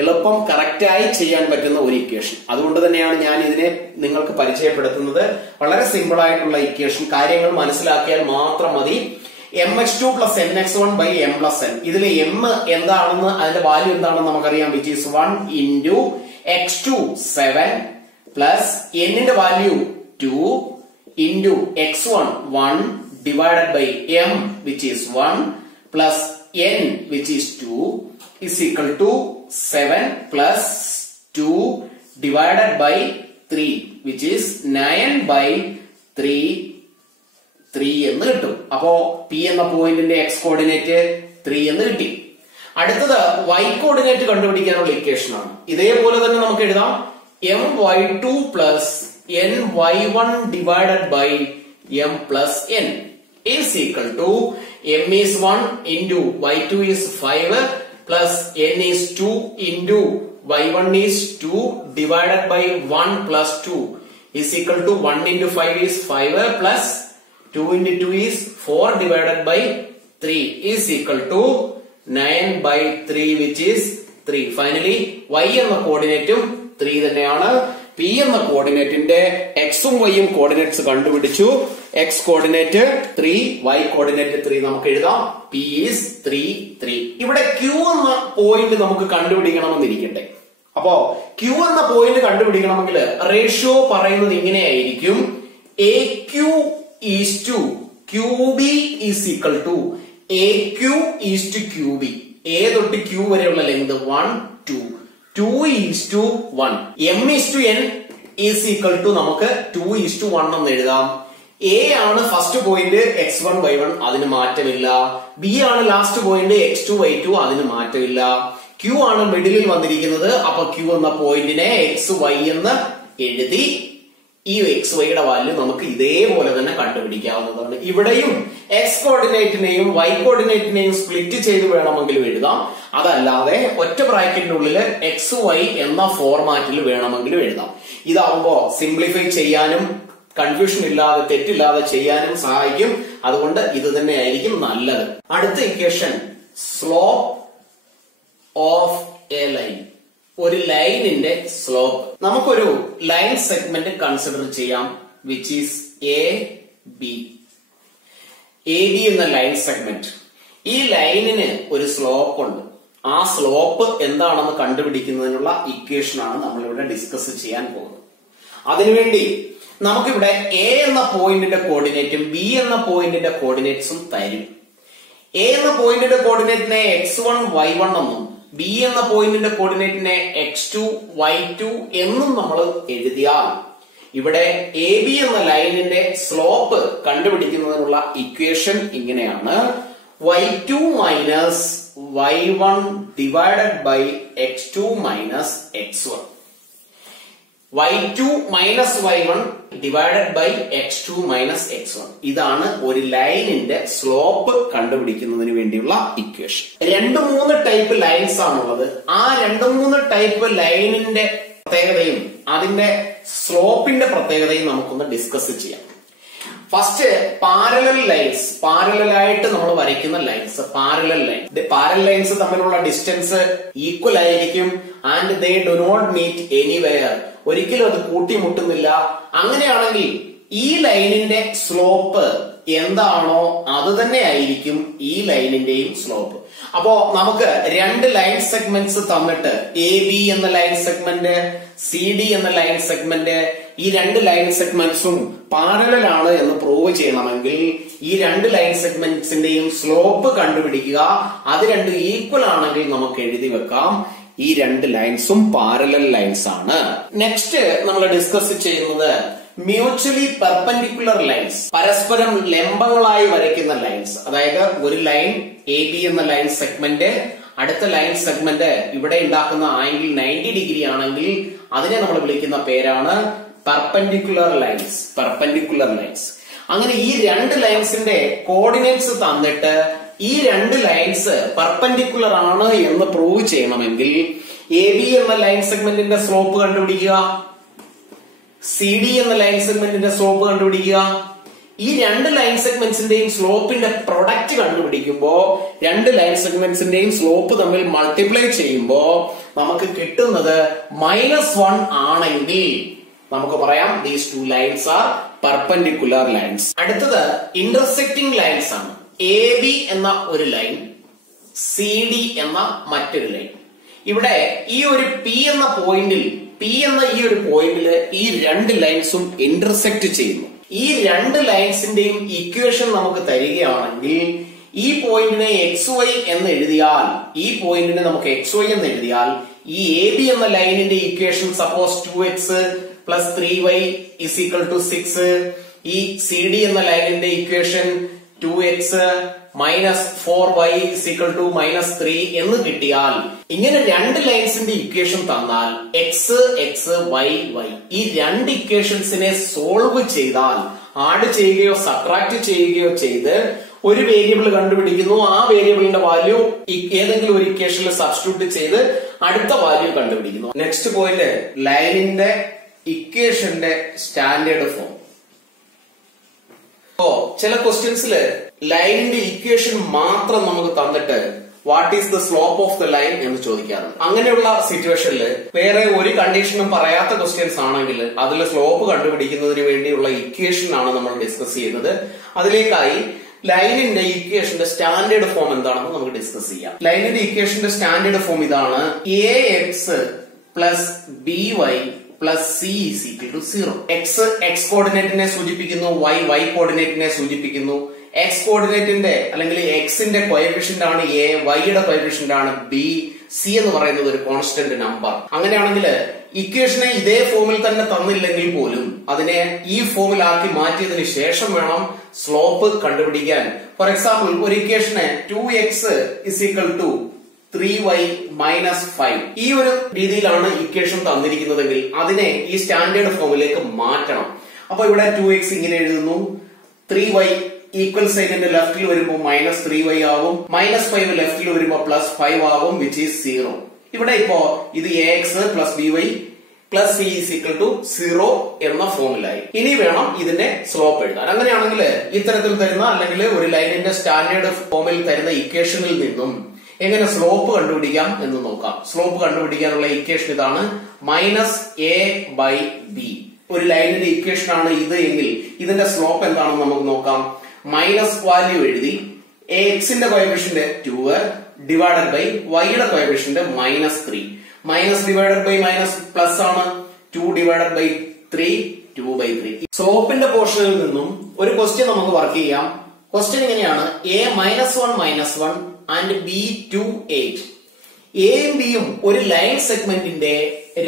എളുപ്പം കറക്റ്റായി ചെയ്യാൻ പറ്റുന്ന ഒരു ഇക്വേഷൻ. അതുകൊണ്ട് തന്നെയാണ് ഞാൻ ഇതിനെ നിങ്ങൾക്ക് പരിചയപ്പെടുത്തുന്നത്. വളരെ സിമ്പിൾ ആയിട്ടുള്ള ഇക്വേഷൻ. കാര്യങ്ങൾ മനസ്സിലാക്കിയാൽ മാത്രം മതി. mx2 plus nx1 by m plus n. ഇതിൽ m എന്താണെന്ന്, അതിന്റെ വാല്യൂ എന്താണെന്ന് നമുക്കറിയാം, which is 1 into x2 7 plus n ന്റെ value 2 into x1 1 divided by m which is 1 plus n which is 2 is equal to 7 plus 2 divided by 3 which is 9/3 എന്ന് കിട്ടും. അപ്പോ P എന്ന പോയിന്റിന്റെ x കോർഡിനേറ്റ് 3 എന്ന് കിട്ടി. അടുത്തത് y കോർഡിനേറ്റ് കണ്ടുപിടിക്കാനുള്ള ഇക്വേഷൻ ആണ്. ഇതേപോലെ തന്നെ നമുക്ക് എഴുതാം my2 plus ny1 divided by m plus n is equal to m is 1 into y2 is 5 plus n is 2 into y1 is 2 divided by 1 plus 2 is equal to 1 into 5 is 5 plus 2 into 2 is 4 divided by 3 is equal to 9/3 which is 3. Finally y എന്ന കോർഡിനേറ്റും 3 തന്നെയാണ്. P എന്ന കോർഡിനേറ്റിന്റെ എക്സും വൈയും coordinates കണ്ടുപിടിച്ചു. X coordinate 3, y coordinate 3 നമുക്ക് എഴുതാം. P is 3, 3. ഇവിടെ Q എന്ന point നമുക്ക് കണ്ടുപിടിക്കണമെന്നിരിക്കട്ടെ. അപ്പോ Q എന്ന പോയിന്റ് കണ്ടുപിടിക്കണമെങ്കിൽ റേഷ്യോ പറയുന്നത് ഇങ്ങനെയായിരിക്കും: AQ is to QB is equal to AQ is to QB. A തൊട്ട് Q വരെയുള്ള length 1, 2. 2 is to 1. m is to n is equal to നമുക്ക് 2 is to 1 എന്ന് എഴുതാം. എ ആണ് ഫസ്റ്റ് പോയിന്റ് x1 y1 അതിന് മാറ്റമില്ല. ബി ആണ് last point x2 y2 അതിന് മാറ്റമില്ല. ക്യൂ ആണ് മിഡിലിൽ വന്നിരിക്കുന്നത്. അപ്പൊ ക്യൂ എന്ന പോയിന്റിനെ xy എന്ന് എഴുതി ഈ xy യുടെ വാല്യൂ നമുക്ക് ഇതേപോലെ തന്നെ കണ്ടുപിടിക്കാവുന്നതാണ്. ഇവിടെയും x കോർഡിനേറ്റിനെയും y കോർഡിനേറ്റിനെയും സ്പ്ലിറ്റ് ചെയ്ത് വേണമെങ്കിലും എഴുതാം. അതല്ലാതെ ഒറ്റ ബ്രാക്കറ്റിനുള്ളിൽ xy എന്ന ഫോർമാറ്റിൽ വേണമെങ്കിലും എഴുതാം. ഇതാവുമ്പോ സിംപ്ലിഫൈ ചെയ്യാനും കൺഫ്യൂഷൻ ഇല്ലാതെ തെറ്റില്ലാതെ ചെയ്യാനും സഹായിക്കും. അതുകൊണ്ട് ഇത് തന്നെ ആയിരിക്കും നല്ലത്. അടുത്ത equation slope of A line. ഒരു ലൈനിന്റെ സ്ലോപ്പ്. നമുക്കൊരു ലൈൻ സെഗ്മെന്റ് കൺസിഡർ ചെയ്യാം വിച്ച് ഈസ് എ ബി എന്ന ലൈൻ സെഗ്മെന്റ്. ഈ ലൈനിന് ഒരു സ്ലോപ്പ് ഉണ്ട്. ആ സ്ലോപ്പ് എന്താണെന്ന് കണ്ടുപിടിക്കുന്നതിനുള്ള ഇക്വേഷൻ ആണ് നമ്മളിവിടെ ഡിസ്കസ് ചെയ്യാൻ പോകുന്നത്. അതിനുവേണ്ടി നമുക്കിവിടെ എ എന്ന പോയിന്റിന്റെ കോർഡിനേറ്റും ബി എന്ന പോയിന്റിന്റെ കോർഡിനേറ്റ്സും തരും. എ എന്ന പോയിന്റിന്റെ കോർഡിനേറ്റിനെ x1 y1 എന്നും ബി എന്ന പോയിന്റിന്റെ കോർഡിനേറ്റിനെ x2 y2 എന്നും നമ്മൾ എഴുതിയാൽ ഇവിടെ എ ബി എന്ന ലൈനിന്റെ സ്ലോപ്പ് കണ്ടുപിടിക്കുന്നതിനുള്ള ഇക്വേഷൻ ഇങ്ങനെയാണ്: y2 minus y1 divided by x2 minus x1. y2 minus y1 divided by x2 minus x1. ഇതാണ് ഒരു ലൈനിന്റെ സ്ലോപ്പ് കണ്ടുപിടിക്കുന്നതിന് വേണ്ടിയുള്ള ഇക്വേഷൻ. 2-3 ടൈപ്പ് ലൈൻസ് ആണുള്ളത്. ആ 2-3 ടൈപ്പ് ലൈനിന്റെ പ്രത്യേകതയും അതിന്റെ സ്ലോപ്പിന്റെ പ്രത്യേകതയും നമുക്കൊന്ന് ഡിസ്കസ് ചെയ്യാം. First parallel lines. പാരലലായിട്ട് നമ്മൾ വരയ്ക്കുന്ന lines parallel line. Parallel lines തമ്മിലുള്ള ഡിസ്റ്റൻസ് ഈക്വൽ ആയിരിക്കും. And they do not meet anywhere. ഒരിക്കലും അത് കൂട്ടിമുട്ടുന്നില്ല. അങ്ങനെയാണെങ്കിൽ ഈ ലൈനിന്റെ സ്ലോപ്പ് എന്താണോ അത് തന്നെ ആയിരിക്കും ഈ ലൈനിന്റെയും സ്ലോപ്പ്. അപ്പോ നമുക്ക് 2 ലൈൻ സെഗ്മെന്റ്സ് തന്നിട്ട് എ ബി എന്ന ലൈൻ സെഗ്മെന്റ്, സി ഡി എന്ന ലൈൻ സെഗ്മെന്റ്, ഈ 2 ലൈൻ സെഗ്മെന്റ്സും പാരലൽ ആണ് എന്ന് പ്രൂവ് ചെയ്യണമെങ്കിൽ ഈ 2 ലൈൻ സെഗ്മെന്റ്സിന്റെയും സ്ലോപ്പ് കണ്ടുപിടിക്കുക. അത് രണ്ടും ഈക്വൽ ആണെങ്കിൽ നമുക്ക് എഴുതി വെക്കാം ഈ 2 ലൈൻസും പാരലൽ ലൈൻസ് ആണ്. നെക്സ്റ്റ് നമ്മൾ ഡിസ്കസ് ചെയ്യുന്നത് മ്യൂച്വലി പെർപെൻഡിക്കുലർ ലൈൻസ്. പരസ്പരം ലംബങ്ങളായി വരയ്ക്കുന്ന ലൈൻസ്. അതായത് ഒരു ലൈൻ എ ബി എന്ന ലൈൻ സെഗ്മെന്റ്, അടുത്ത ലൈൻ സെഗ്മെന്റ് ഇവിടെ ഉണ്ടാക്കുന്ന ആംഗിൾ 90 ഡിഗ്രി ആണെങ്കിൽ അതിനെ നമ്മൾ വിളിക്കുന്ന പേരാണ് പെർപെൻഡിക്കുലർ ലൈൻസ്. Perpendicular lines. അങ്ങനെ ഈ 2 ലൈൻസിന്റെ കോർഡിനേറ്റ്സ് തന്നിട്ട് ഈ 2 ലൈൻസ് പെർപെൻഡിക്കുലർ ആണ് എന്ന് പ്രൂവ് ചെയ്യണമെങ്കിൽ എ ബി എന്ന ലൈൻ സെഗ്മെന്റിന്റെ സ്ലോപ്പ് കണ്ടുപിടിക്കുക, സി ഡി എന്ന ലൈൻ സെഗ്മെന്റിന്റെ സ്ലോപ്പ് കണ്ടുപിടിക്കുക. ഈ 2 ലൈൻ സെഗ്മെന്റ്സിന്റെയും സ്ലോപ്പിന്റെ പ്രൊഡക്റ്റ് കണ്ടുപിടിക്കുമ്പോ 2 ലൈൻ സെഗ്മെന്റ്സിന്റെയും സ്ലോപ്പ് തമ്മിൽ മൾട്ടിപ്ലൈ ചെയ്യുമ്പോ നമുക്ക് കിട്ടുന്നത് -1 ആണെങ്കിൽ നമുക്ക് പറയാം these 2 lines are perpendicular lines. അടുത്തത് ഇന്റർസെക്റ്റിംഗ് ലൈൻസ് ആണ്. എ ബി എന്ന ഒരു ലൈൻ, സി ഡി എന്ന മറ്റൊരു ലൈൻ. ഇവിടെ ഈ ഒരു പി എന്ന പോയിന്റിൽ ഈ 2 ലൈൻസും ഇന്റർസെക്ട് ചെയ്യുന്നു. ഈ 2 ലൈൻസിന്റെയും ഇക്വേഷൻ നമുക്ക് തരികയാണെങ്കിൽ ഈ പോയിന്റിനെ XY എന്ന് എഴുതിയാൽ, ഈ പോയിന്റിനെ നമുക്ക് XY എന്ന് എഴുതിയാൽ ഈ എ ബി എന്ന ലൈനിന്റെ equation suppose 2x plus 3y is equal to 6. ഈ സി ഡി എന്ന ലൈനിന്റെ equation 2x minus 4y is equal to -3 എന്ന് കിട്ടിയാൽ, ഇങ്ങനെ 2 ലൈൻസിന്റെ ഇക്വേഷൻ തന്നാൽ x y ഈ 2 ഇക്വേഷൻസിനെ സോൾവ് ചെയ്താൽ, ആഡ് ചെയ്യുകയോ സബ്ട്രാക്ട് ചെയ്യുകയോ ചെയ്ത് ഒരു വേരിയബിൾ കണ്ടുപിടിക്കുന്നു. ആ വേരിയബിളിന്റെ വാല്യൂ ഏതെങ്കിലും ഒരു ഇക്വേഷനിൽ സബ്സ്റ്റിറ്റ്യൂട്ട് ചെയ്ത് അടുത്ത വാല്യൂ കണ്ടുപിടിക്കുന്നു. നെക്സ്റ്റ് പോയിന്റ് ലൈനിന്റെ ഇക്വേഷന്റെ സ്റ്റാൻഡേർഡ് ഫോം. ചില ക്വസ്റ്റ്യൻസിൽ ലൈനിന്റെ ഇക്വേഷൻ മാത്രം നമുക്ക് തന്നിട്ട് what is the slope of the line എന്ന് ചോദിക്കാറുണ്ട്. അങ്ങനെയുള്ള സിറ്റുവേഷനിൽ വേറെ ഒരു കണ്ടീഷനും പറയാത്ത ക്വസ്റ്റ്യൻസ് ആണെങ്കിൽ അതിൽ സ്ലോപ്പ് കണ്ടുപിടിക്കുന്നതിന് വേണ്ടിയുള്ള ഇക്വേഷൻ ആണ് നമ്മൾ ഡിസ്കസ് ചെയ്യുന്നത്. അതിലേക്കായി ലൈനിന്റെ ഇക്വേഷന്റെ സ്റ്റാൻഡേർഡ് ഫോം എന്താണെന്ന് നമുക്ക് ഡിസ്കസ് ചെയ്യാം. ലൈനിന്റെ ഇക്വേഷന്റെ സ്റ്റാൻഡേർഡ് ഫോം ഇതാണ്: ax plus by plus c is equal to 0. x കോർഡിനേറ്റിനെ സൂചിപ്പിക്കുന്നു, y കോർഡിനേറ്റിനെ സൂചിപ്പിക്കുന്നു. x കോർഡിനേറ്റിന്റെ അല്ലെങ്കിൽ എക്സിന്റെ കോഎഫിഷ്യന്റ് ആണ് a, y യുടെ കോഎഫിഷ്യന്റ് ആണ് b, c എന്ന് പറയുന്നത് ഒരു കോൺസ്റ്റന്റ് നമ്പർ. അങ്ങനെയാണെങ്കിൽ ഇക്വേഷനെ ഇതേ ഫോമിൽ തന്നെ തന്നില്ലെങ്കിൽ പോലും അതിനെ ഈ ഫോമിലാക്കി മാറ്റിയതിന് ശേഷം വേണം സ്ലോപ്പ് കണ്ടുപിടിക്കാൻ. ഫോർ എക്സാമ്പിൾ, ഒരു ഇക്വേഷനെ 2x = 3y - 5 ഈ ഒരു രീതിയിലാണ് ഇക്വേഷൻ തന്നിരിക്കുന്നതെങ്കിൽ അതിനെ ഈ സ്റ്റാൻഡേർഡ് ഫോമിലേക്ക് മാറ്റണം. അപ്പൊ ഇവിടെ 2x ഇങ്ങനെ എഴുതുന്നു, 3y ഈക്വൽ സൈനിന്റെ ലെഫ്റ്റിൽ വരുമ്പോൾ -3y ആവും, -5 ലെഫ്റ്റിൽ വരുമ്പോൾ +5 ആവും, വിച്ച് ഈസ് 0. ഇവിടെ ഇപ്പോ ഇത് ax + by + c = 0 എന്ന ഫോമിലായി. ഇനി വേണം ഇതിന്റെ സ്ലോപ്പ് എഴുതാൻ. അങ്ങനെയാണെങ്കിൽ ഇത്തരത്തിൽ തരുന്ന അല്ലെങ്കിൽ ഒരു ലൈനിന്റെ സ്റ്റാൻഡേർഡ് ഫോമിൽ തരുന്ന ഇക്വേഷനിൽ നിന്നും എങ്ങനെ സ്ലോപ്പ് കണ്ടുപിടിക്കാം എന്ന് നോക്കാം. സ്ലോപ്പ് കണ്ടുപിടിക്കാനുള്ള ഇക്വേഷൻ ഇതാണ്, -a/b. ഒരു ലൈനിന്റെ ഇക്വേഷൻ ആണ് ഇത് എങ്കിൽ ഇതിന്റെ സ്ലോപ്പ് എന്താണെന്ന് നമുക്ക് നോക്കാം. മൈനസ് വാല്യൂ എഴുതി, എക്സിന്റെ കോഎഫിഷ്യന്റ് 2 ഡിവൈഡഡ് ബൈ വൈയുടെ coefficient -3. Minus divided by minus plus ആണ്, 2 ഡിവൈഡഡ് ബൈ 3 2/3. സ്ലോപ്പിന്റെ പോർഷനിൽ നിന്നും ഒരു ക്വസ്റ്റ്യൻ നമുക്ക് വർക്ക് ചെയ്യാം. ക്വസ്റ്റ്യൻ ഇങ്ങനെയാണ്, a -1 ആൻഡ് b 2 8. എയും ബിയും ഒരു ലൈൻ സെഗ്മെന്റിന്റെ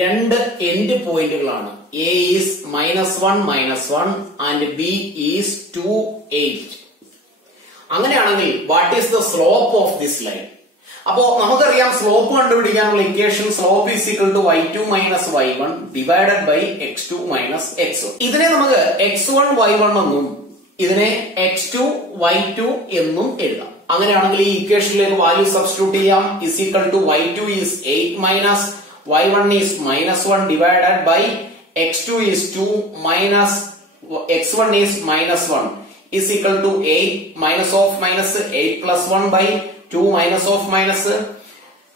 രണ്ട് എൻഡ് പോയിന്റുകളാണ്. a is -1 and b is 2 8. അങ്ങനെയാണെങ്കിൽ what is the slope of this line? അപ്പോ നമുക്കറിയാം സ്ലോപ്പ് കണ്ടുപിടിക്കാനുള്ള equation slope = y2 - y1 divided by x2 - x1. ഇതിനെ നമുക്ക് x1 y1 എന്നും ഇതിനെ x2 y2 എന്നും എഴുതാം. അങ്ങനെയാണെങ്കിൽ ഈ ഇക്വേഷനിലേക്ക് വാല്യൂ സബ്സ്റ്റിറ്റ്യൂട്ട് ചെയ്യാം. y2 is 8 - y1 is -1 divided by x2 is 2 minus x1 is -1 is equal to 8 minus of minus 8 plus 1 by 2 minus of minus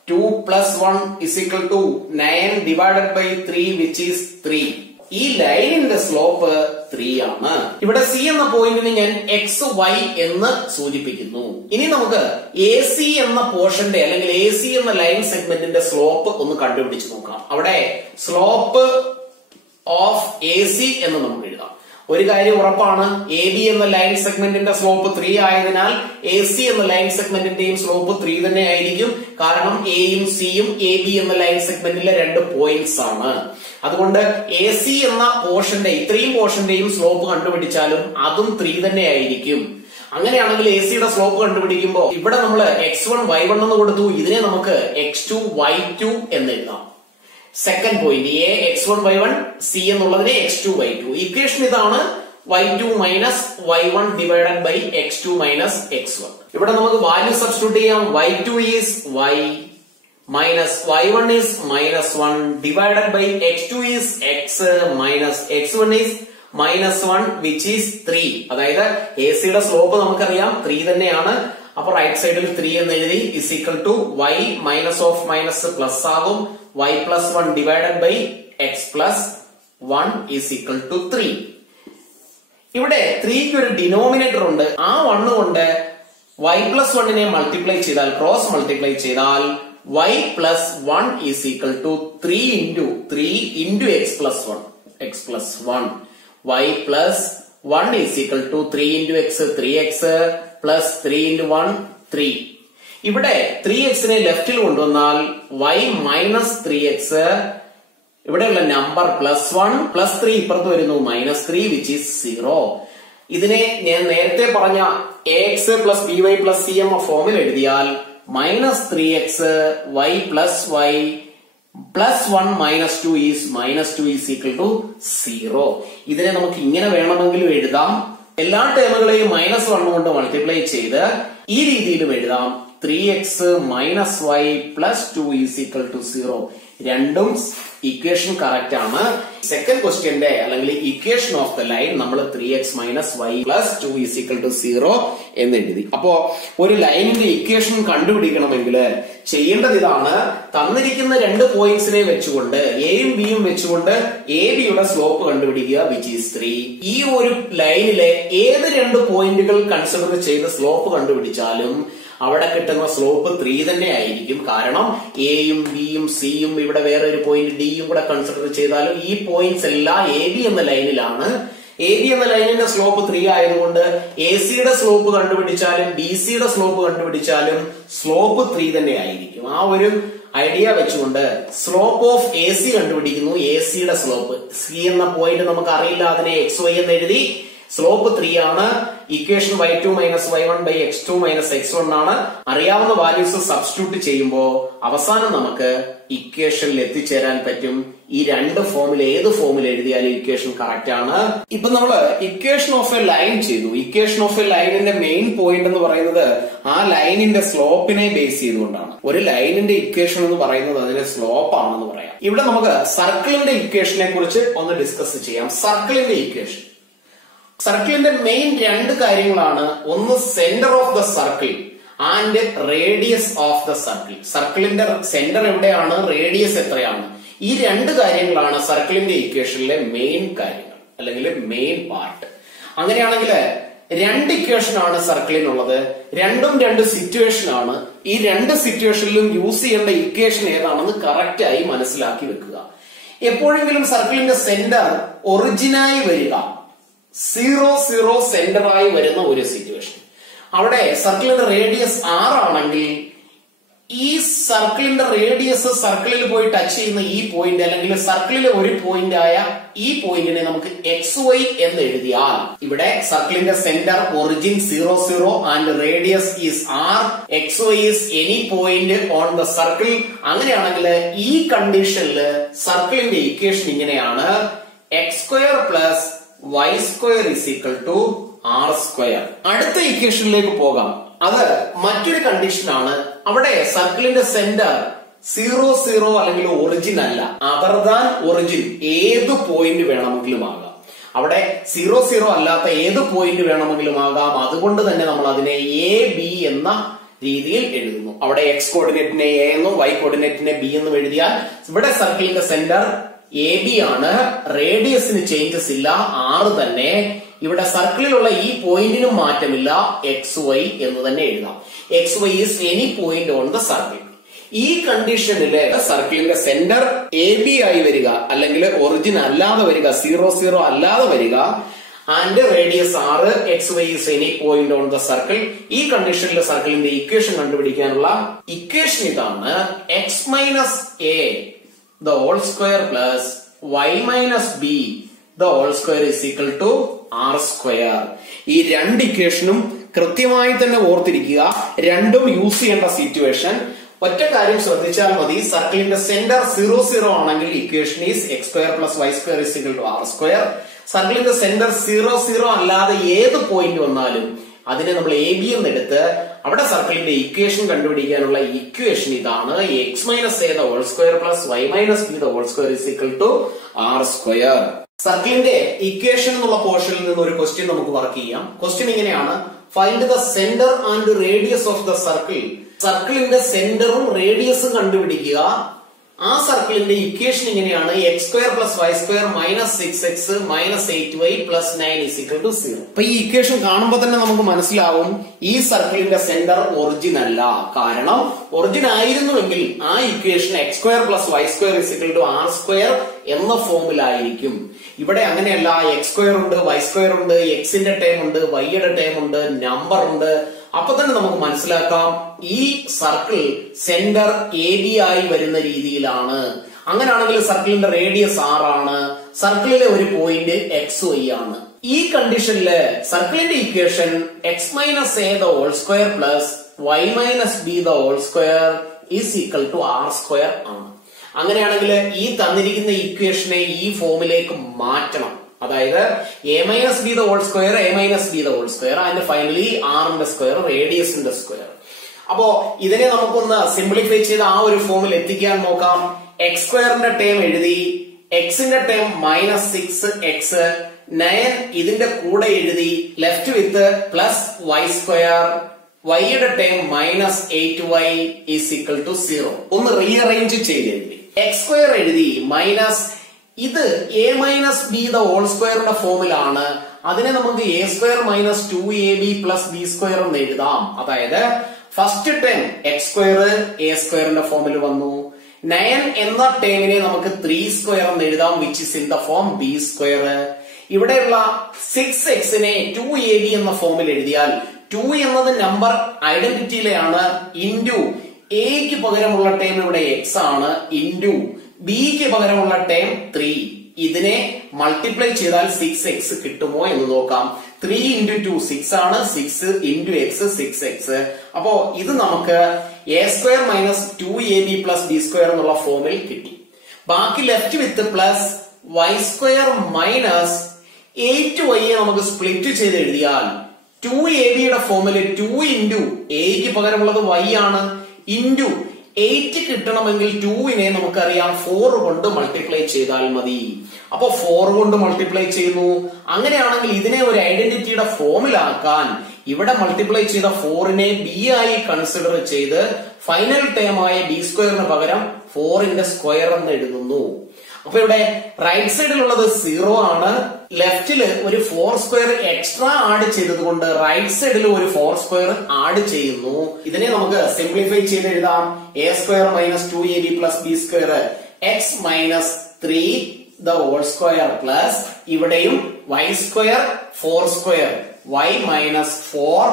2 plus 1 is equal to 9 divided by 3 which is 3. ഈ ലൈനിന്റെ slope 3 ആണ്. ഇവിടെ C എന്ന പോയിന്റിന് ഞാൻ XY എന്ന് സൂചിപ്പിക്കുന്നു. ഇനി നമുക്ക് AC എന്ന പോർഷന്റെ അല്ലെങ്കിൽ AC എന്ന ലൈൻ സെഗ്മെന്റിന്റെ സ്ലോപ്പ് ഒന്ന് കണ്ടുപിടിച്ച് നോക്കാം. അവിടെ സ്ലോപ്പ് ഓഫ് AC എന്ന് നമുക്ക് എഴുതാം. ഒരു കാര്യം ഉറപ്പാണ്, AB എന്ന ലൈൻ സെഗ്മെന്റിന്റെ സ്ലോപ്പ് 3 ആയതിനാൽ AC എന്ന ലൈൻ സെഗ്മെന്റിന്റെയും സ്ലോപ്പ് 3 തന്നെ ആയിരിക്കും. കാരണം എയും സിയും AB എന്ന ലൈൻ സെഗ്മെന്റിലെ രണ്ട് പോയിന്റ്സ് ആണ്. അതുകൊണ്ട് AC എന്ന പോർഷന്റെ ഇത്രയും പോർഷന്റെയും സ്ലോപ്പ് കണ്ടുപിടിച്ചാലും അതും 3 തന്നെ ആയിരിക്കും. അങ്ങനെയാണെങ്കിൽ AC-യുടെ സ്ലോപ്പ് കണ്ടുപിടിക്കുമ്പോൾ ഇവിടെ നമ്മൾ x1 y1 എന്ന് കൊടുത്തു, ഇതിനെ നമുക്ക് x2 y2 എന്ന് എഴുതാം. Second point a x1 y1, c എന്നുള്ളതിനെ x2 y2. ഇക്വേഷൻ ഇതാണ്, y2 - y1 divided by x2 - x1. ഇവിടെ നമുക്ക് വാല്യൂ സബ്സ്റ്റിറ്റ്യൂട്ട് ചെയ്യാം. y2 is y minus y1 is -1 divided by x2 is x minus x1 is -1 which is 3. അതായത് AC-യുടെ slope നമുക്കറിയാം 3 തന്നെയാണ്. അപ്പൊ right സൈഡിൽ 3 എന്ന് എഴുതി is equal to y minus of minus plus ആകും, y plus 1 divided by x plus 1 is equal to 3. ഇവിടെ 3ക്ക് ഒരു ഡിനോമിനേറ്റർ ഉണ്ട്. ആ 1 കൊണ്ട് y plus 1നെ മൾട്ടിപ്ലൈ ചെയ്താൽ, ക്രോസ് മൾട്ടിപ്ലൈ ചെയ്താൽ y plus 1 is equal to 3 into x plus 1. x plus 1. y plus 1 is equal to 3 into x, 3x plus 3 into 1, 3. ഇവിടെ 3x-നെ ലെഫ്റ്റിൽ കൊണ്ടുവന്നാൽ y minus 3x, ഇവിടെയുള്ള നമ്പർ +1 +3 ഇപ്പുറത്ത് വരുന്നു -3 which is 0. ഇതിനെ ഞാൻ നേരത്തെ പറഞ്ഞ ax plus by plus c എന്ന ഫോമിൽ എഴുതിയാൽ -3x y plus y plus 1 minus 2 is equal to 0. ഇതിനെ നമുക്ക് ഇങ്ങനെ വേണമെങ്കിലും എഴുതാം. എല്ലാ ടേമുകളെയും -1 കൊണ്ട് മൾട്ടിപ്ലൈ ചെയ്ത് ഈ രീതിയിലും എഴുതാം. 3x minus y plus 2 is equal to 0. രണ്ടും ഇക്വേഷൻ കറക്റ്റ് ആണ്. സെക്കൻഡ് ക്വസ്റ്റ്യന്റെ അല്ലെങ്കിൽ ഇക്വേഷൻ ഓഫ് ദ ലൈൻ നമ്മൾ 3x minus y plus 2 is equal to 0 എന്ന് എഴുതി. അപ്പോ ഒരു ലൈനിന്റെ ഇക്വേഷൻ കണ്ടുപിടിക്കണമെങ്കിൽ ചെയ്യേണ്ടത് ഇതാണ്. തന്നിരിക്കുന്ന രണ്ട് പോയിന്റ്സിനെ വെച്ചുകൊണ്ട് എയും ബിയും വെച്ചുകൊണ്ട് എ ബിയുടെ സ്ലോപ്പ് കണ്ടുപിടിക്കുക, വിച്ച് ഈസ് 3. ഈ ഒരു ലൈനിലെ ഏത് രണ്ട് പോയിന്റുകൾ കൺസിഡർ ചെയ്ത് സ്ലോപ്പ് കണ്ടുപിടിച്ചാലും അവിടെ കിട്ടുന്ന സ്ലോപ്പ് 3 തന്നെ ആയിരിക്കും. കാരണം എയും ബിയും സിയും ഇവിടെ വേറെ ഒരു പോയിന്റ് ഡിയും കൂടെ കൺസിഡർ ചെയ്താലും ഈ പോയിന്റ്സ് എല്ലാം എ ബി എന്ന ലൈനിലാണ്. എ ബി എന്ന ലൈനിന്റെ സ്ലോപ്പ് 3 ആയതുകൊണ്ട് എ സിയുടെ സ്ലോപ്പ് കണ്ടുപിടിച്ചാലും ബി സിയുടെ സ്ലോപ്പ് കണ്ടുപിടിച്ചാലും സ്ലോപ്പ് 3 തന്നെ ആയിരിക്കും. ആ ഒരു ഐഡിയ വെച്ചുകൊണ്ട് സ്ലോപ്പ് ഓഫ് എ സി കണ്ടുപിടിക്കുന്നു. എ സിയുടെ സ്ലോപ്പ് സി എന്ന പോയിന്റ് നമുക്ക് അറിയില്ല, അതിനെ എക്സ് വൈ എന്ന് എഴുതി. സ്ലോപ്പ് 3 ആണ്. Equation y2 minus y1 by x2 minus x1 ആണ്. അറിയാവുന്ന വാല്യൂസ് സബ്സ്റ്റിറ്റ്യൂട്ട് ചെയ്യുമ്പോൾ അവസാനം നമുക്ക് ഇക്വേഷനിൽ എത്തിച്ചേരാൻ പറ്റും. ഈ രണ്ട് ഫോമിൽ ഏത് ഫോമിൽ എഴുതിയാലും ഇക്വേഷൻ കറക്റ്റ് ആണ്. ഇപ്പൊ നമ്മള് ഇക്വേഷൻ ഓഫ് എ ലൈൻ ചെയ്തു. ഇക്വേഷൻ ഓഫ് എ ലൈനിന്റെ മെയിൻ പോയിന്റ് എന്ന് പറയുന്നത് ആ ലൈനിന്റെ സ്ലോപ്പിനെ ബേസ് ചെയ്തുകൊണ്ടാണ്. ഒരു ലൈനിന്റെ ഇക്വേഷൻ എന്ന് പറയുന്നത് അതിന്റെ സ്ലോപ്പ് ആണെന്ന് പറയാം. ഇവിടെ നമുക്ക് സർക്കിളിന്റെ ഇക്വേഷനെ കുറിച്ച് ഒന്ന് ഡിസ്കസ് ചെയ്യാം. സർക്കിളിന്റെ ഇക്വേഷൻ, സർക്കിളിന്റെ മെയിൻ രണ്ട് കാര്യങ്ങളാണ്. ഒന്ന് centre of the circle and radius of the circle. സർക്കിളിന്റെ സെന്റർ എവിടെയാണ്, റേഡിയസ് എത്രയാണ്, ഈ രണ്ട് കാര്യങ്ങളാണ് സർക്കിളിന്റെ ഇക്വേഷനിലെ മെയിൻ കാര്യങ്ങൾ അല്ലെങ്കിൽ മെയിൻ പാർട്ട്. അങ്ങനെയാണെങ്കിൽ രണ്ട് ഇക്വേഷൻ ആണ് സർക്കിളിനുള്ളത്. രണ്ടും രണ്ട് സിറ്റുവേഷൻ ആണ്. ഈ രണ്ട് സിറ്റുവേഷനിലും യൂസ് ചെയ്യേണ്ട ഇക്വേഷൻ ഏതാണെന്ന് കറക്റ്റ് ആയി മനസ്സിലാക്കി വെക്കുക. എപ്പോഴെങ്കിലും സർക്കിളിന്റെ സെന്റർ ഒറിജിനായി വരിക 0 സെന്ററായി വരുന്ന ഒരു സിറ്റുവേഷൻ, അവിടെ സർക്കിളിന്റെ റേഡിയസ് 6 ആണെങ്കിൽ ഈ സർക്കിളിന്റെ റേഡിയസ് സർക്കിളിൽ പോയി ടച്ച് ചെയ്യുന്ന ഈ പോയിന്റ് അല്ലെങ്കിൽ സർക്കിളിലെ ഒരു പോയിന്റ് ആയ ഈ പോയിന്റിനെ നമുക്ക് XY എന്ന് എഴുതിയാൽ ഇവിടെ സർക്കിളിന്റെ centre origin 0 and radius is R, XY is any point on the circle. അങ്ങനെയാണെങ്കിൽ ഈ കണ്ടീഷനിൽ സർക്കിളിന്റെ ഇക്വേഷൻ ഇങ്ങനെയാണ്: x² plus y² is equal to r². അടുത്ത ഇക്വേഷനിലേക്ക് പോകാം. അത് മറ്റൊരു കണ്ടീഷനാണ്. അവിടെ സർക്കിളിന്റെ സെന്റർ 0 അല്ലെങ്കിൽ ഒറിജിൻ അല്ല, അതർ ദാൻ ഒറിജിൻ ഏത് പോയിന്റ് വേണമെങ്കിലും ആകാം. അവിടെ 0 അല്ലാത്ത ഏത് പോയിന്റ് വേണമെങ്കിലും ആകാം. അതുകൊണ്ട് തന്നെ നമ്മൾ അതിനെ AB എന്ന രീതിയിൽ എഴുതുന്നു. അവിടെ x കോർഡിനേറ്റിനെ A എന്നും y കോർഡിനേറ്റിനെ B എന്നും എഴുതിയാൽ ഇവിടെ സർക്കിളിന്റെ സെന്റർ AB ആണ്. റേഡിയസിന് ചേഞ്ചസ് ഇല്ല, 6 തന്നെ. ഇവിടെ സർക്കിളിലുള്ള ഈ പോയിന്റിനും മാറ്റമില്ല, XY എന്ന് തന്നെ എഴുതാം. XY is any point on the circle. ഈ കണ്ടീഷനില് സർക്കിളിന്റെ സെന്റർ AB ആയി വരിക അല്ലെങ്കിൽ ഒറിജിൻ അല്ലാതെ വരിക, 0 അല്ലാതെ വരിക, and radius 6, XY is any point on the circle. ഈ കണ്ടീഷനിൽ സർക്കിളിന്റെ ഇക്വേഷൻ കണ്ടുപിടിക്കാനുള്ള ഇക്വേഷൻ ഇതാണ്: x minus a the whole square plus y minus b the whole square is equal to r². ഈ രണ്ട് ഇക്വേഷനും കൃത്യമായി തന്നെ ഓർത്തിരിക്കുക. രണ്ടും യൂസ് ചെയ്യേണ്ട സിറ്റുവേഷൻ. ഒറ്റ കാര്യം ശ്രദ്ധിച്ചാൽ മതി, സർക്കിളിന്റെ സെന്റർ 0 ആണെങ്കിൽ equation is x² plus y² is equal to r². സർക്കിളിന്റെ സെന്റർ 0 അല്ലാതെ ഏത് പോയിന്റ് വന്നാലും അതിനെ നമ്മൾ AB എന്നെടുത്ത് അവിടെ സർക്കിളിന്റെ ഇക്വേഷൻ കണ്ടുപിടിക്കാനുള്ള ഇക്വേഷൻ ഇതാണ്: x minus a the whole square plus y minus b the whole square is equal to r². സർക്കിളിന്റെ ഇക്വേഷൻ എന്നുള്ള പോർഷനിൽ നിന്ന് ഒരു ക്വസ്റ്റ്യൻ നമുക്ക് വർക്ക് ചെയ്യാം. ക്വസ്റ്റ്യൻ ഇങ്ങനെയാണ്: find the centre and radius of the circle. സർക്കിളിന്റെ സെന്ററും റേഡിയസും കണ്ടുപിടിക്കുക. ആ സർക്കിളിന്റെ ഇക്വേഷൻ ഇങ്ങനെയാണ്: x² plus y² minus 6x minus 8y plus 9 is equal to 0. അപ്പൊ ഈ ഇക്വേഷൻ കാണുമ്പോൾ തന്നെ നമുക്ക് മനസ്സിലാവും ഈ സർക്കിളിന്റെ സെന്റർ ഒറിജിൻ അല്ല. കാരണം ഒറിജിൻ ആയിരുന്നുവെങ്കിൽ ആ equation x² plus y² is equal to r² എന്ന ഫോമിലായിരിക്കും. ഇവിടെ അങ്ങനെയല്ല, x² ഉണ്ട്, y² ഉണ്ട്, x-ന്റെ ടേം ഉണ്ട്, y-യുടെ ടേം ഉണ്ട്, നമ്പർ ഉണ്ട്. അപ്പൊ തന്നെ നമുക്ക് മനസ്സിലാക്കാം ഈ സർക്കിൾ സെന്റർ AB ആയി വരുന്ന രീതിയിലാണ്. അങ്ങനെയാണെങ്കിൽ സർക്കിളിന്റെ റേഡിയസ് 6 ആണ്, സർക്കിളിലെ ഒരു പോയിന്റ് XY ആണ്. ഈ കണ്ടീഷനില് സർക്കിളിന്റെ equation x minus a the whole square plus y minus b the whole square is equal to r² ആണ്. അങ്ങനെയാണെങ്കിൽ ഈ തന്നിരിക്കുന്ന ഇക്വേഷനെ ഈ ഫോമിലേക്ക് മാറ്റണം. അതായത് a minus b the whole square, a minus b the whole square, and finally r ന്റെ square, റേഡിയസിന്റെ square. അപ്പോ ഇതിനെ നമുക്കൊന്ന് സിംപ്ലിഫൈ ചെയ്ത് ആ ഒരു ഫോമിൽ എത്തിക്കാൻ നോക്കാം. x² ടേം എഴുതി, x-ന്റെ ടേം -6x, 9 ഇതിന്റെ കൂടെ എഴുതി, ലെഫ്റ്റ് വിത്ത് പ്ലസ് y², y-യുടെ term -8y is equal to 0. ഒന്ന് റീഅറേഞ്ച് ചെയ്ത് എഴുതി, x² എഴുതി, മൈനസ് ഇത് a minus B the whole സ്ക്വയറിന്റെ ഫോമിലാണ്. അതിനെ നമുക്ക് a² minus 2ab plus b² എന്ന് എഴുതാം. അതായത് ഫസ്റ്റ് ടേം x² a² ഫോമിൽ വന്നു. 9 എന്ന ടേമിനെ നമുക്ക് 3² എന്ന് എഴുതാം, which is in the form b². ഇവിടെയുള്ള 6x-നെ 2ab എന്ന ഫോമിൽ എഴുതിയാൽ 2 എന്നത് നമ്പർ ഐഡന്റിറ്റിയിലെയാണ്, ഇൻറ്റു എക്ക് പകരമുള്ള ടേം ഇവിടെ എക്സ് ആണ് ഇൻറ്റു ബിക്ക് പകരമുള്ള ടേം 3. ഇതിനെ മൾട്ടിപ്ലൈ ചെയ്താൽ 6x കിട്ടുമോ എന്ന് നോക്കാം. 3 into 2 6 ആണ്. 6 into x 6x. അപ്പോ ഇത് നമുക്ക് a² minus 2ab plus b² എന്നുള്ള ഫോമിൽ കിട്ടി. ബാക്കി left with plus y² minus 8y നമുക്ക് സ്പ്ലിറ്റ് ചെയ്ത് എഴുതിയാൽ 2ab യുടെ ഫോമിൽ 2 into aക്ക് പകരമുള്ളത് y ആണ് into 8 കിട്ടണമെങ്കിൽ 2നെ നമുക്കറിയാം 4 കൊണ്ട് മൾട്ടിപ്ലൈ ചെയ്താൽ മതി. അപ്പൊ 4 കൊണ്ട് മൾട്ടിപ്ലൈ ചെയ്യുന്നു. അങ്ങനെയാണെങ്കിൽ ഇതിനെ ഒരു ഐഡന്റിറ്റിയുടെ ഫോമിലാക്കാൻ ഇവിടെ മൾട്ടിപ്ലൈ ചെയ്ത 4നെ b ആയി കൺസിഡർ ചെയ്ത് ഫൈനൽ ടേം ആയ b² പകരം 4ന്റെ സ്ക്വയർ എന്ന് എഴുതുന്നു. അപ്പൊ ഇവിടെ റൈറ്റ് സൈഡിലുള്ളത് 0 ആണ്. ലെഫ്റ്റില് ഒരു 4² എക്സ്ട്രാ ആഡ് ചെയ്തതുകൊണ്ട് റൈറ്റ് സൈഡിൽ ഒരു 4² ആഡ് ചെയ്യുന്നു. ഇതിനെ നമുക്ക് സിംപ്ലിഫൈ ചെയ്ത് എഴുതാം. a² minus 2ab plus b² x minus 3 the whole square plus ഇവിടെയും y² 4² y minus 4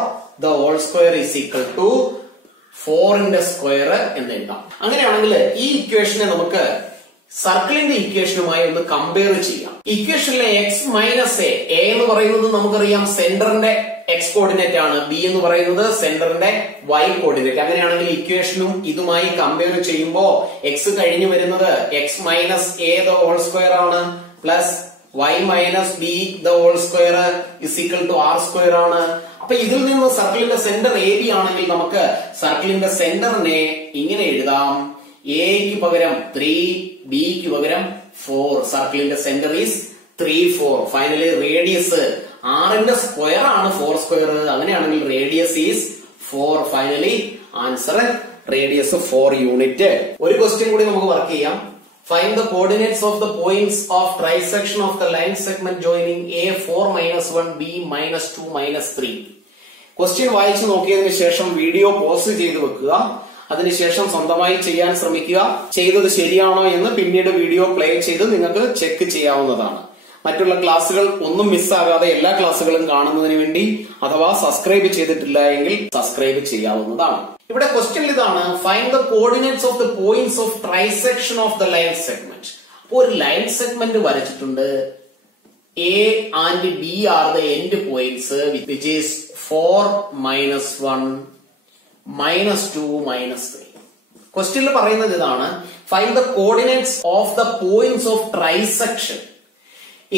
the whole square is equal to 4ന്റെ സ്ക്വയർ എന്ന് എഴുതാം. അങ്ങനെയാണെങ്കിൽ ഈ ഇക്വേഷനെ നമുക്ക് സർക്കിളിന്റെ ഇക്വേഷനുമായി ഒന്ന് കമ്പയർ ചെയ്യാം. ഇക്വേഷനിലെ എക്സ് മൈനസ് എ എന്ന് പറയുന്നത് നമുക്കറിയാം സെന്ററിന്റെ എക്സ് കോർഡിനേറ്റ് ആണ്. ബി എന്ന് പറയുന്നത് സെന്ററിന്റെ വൈ കോർഡിനേറ്റ്. അങ്ങനെയാണെങ്കിൽ ഇക്വേഷനും ഇതുമായി കമ്പയർ ചെയ്യുമ്പോൾ എക്സ് കഴിഞ്ഞു വരുന്നത് X minus A the whole square ആണ് plus Y minus B the whole square is equal to R square ആണ്. അപ്പൊ ഇതിൽ നിന്ന് സർക്കിളിന്റെ സെന്റർ എ ബി ആണെങ്കിൽ നമുക്ക് സർക്കിളിന്റെ സെന്ററിനെ ഇങ്ങനെ എഴുതാം. എക്ക് പകരം 3, ബിക്ക് പകരം 4. സർക്കിളിന്റെ സെന്റർ ഈസ് 3, 4. ഫൈനലി റേഡിയസ് ആറിന്റെ സ്ക്വയർ ആണ് 4². അങ്ങനെയാണെങ്കിൽ radius is 4. Finally answer radius 4 unit. ഒരു ക്വസ്റ്റ്യൻ കൂടി നമുക്ക് വർക്ക് ചെയ്യാം. Find the coordinates of the points of trisection of the line segment joining A 4 minus 1 B minus 2 minus 3. Question വായിച്ചു നോക്കിയതിനു ശേഷം video pause ചെയ്ത് വെക്കുക. അതിനുശേഷം സ്വന്തമായി ചെയ്യാൻ ശ്രമിക്കുക. ചെയ്തത് ശരിയാണോ എന്ന് പിന്നീട് വീഡിയോ പ്ലേ ചെയ്ത് നിങ്ങൾക്ക് ചെക്ക് ചെയ്യാവുന്നതാണ്. മറ്റുള്ള ക്ലാസുകൾ ഒന്നും മിസ്സാകാതെ എല്ലാ ക്ലാസുകളും കാണുന്നതിന് വേണ്ടി അഥവാ സബ്സ്ക്രൈബ് ചെയ്തിട്ടില്ല എങ്കിൽ സബ്സ്ക്രൈബ് ചെയ്യാവുന്നതാണ്. ഇവിടെ ക്വസ്റ്റ്യൻ ഇതാണ്. Find the coordinates of the points of trisection of the line segment. അപ്പോൾ ഒരു ലൈൻ സെഗ്മെന്റ് വരച്ചിട്ടുണ്ട്. A and B are the end points which is 4 minus 1 minus 2 minus 3. ക്വസ്റ്റ്യനിൽ പറയുന്നത് ഇതാണ്. Find the coordinates of the points of trisection.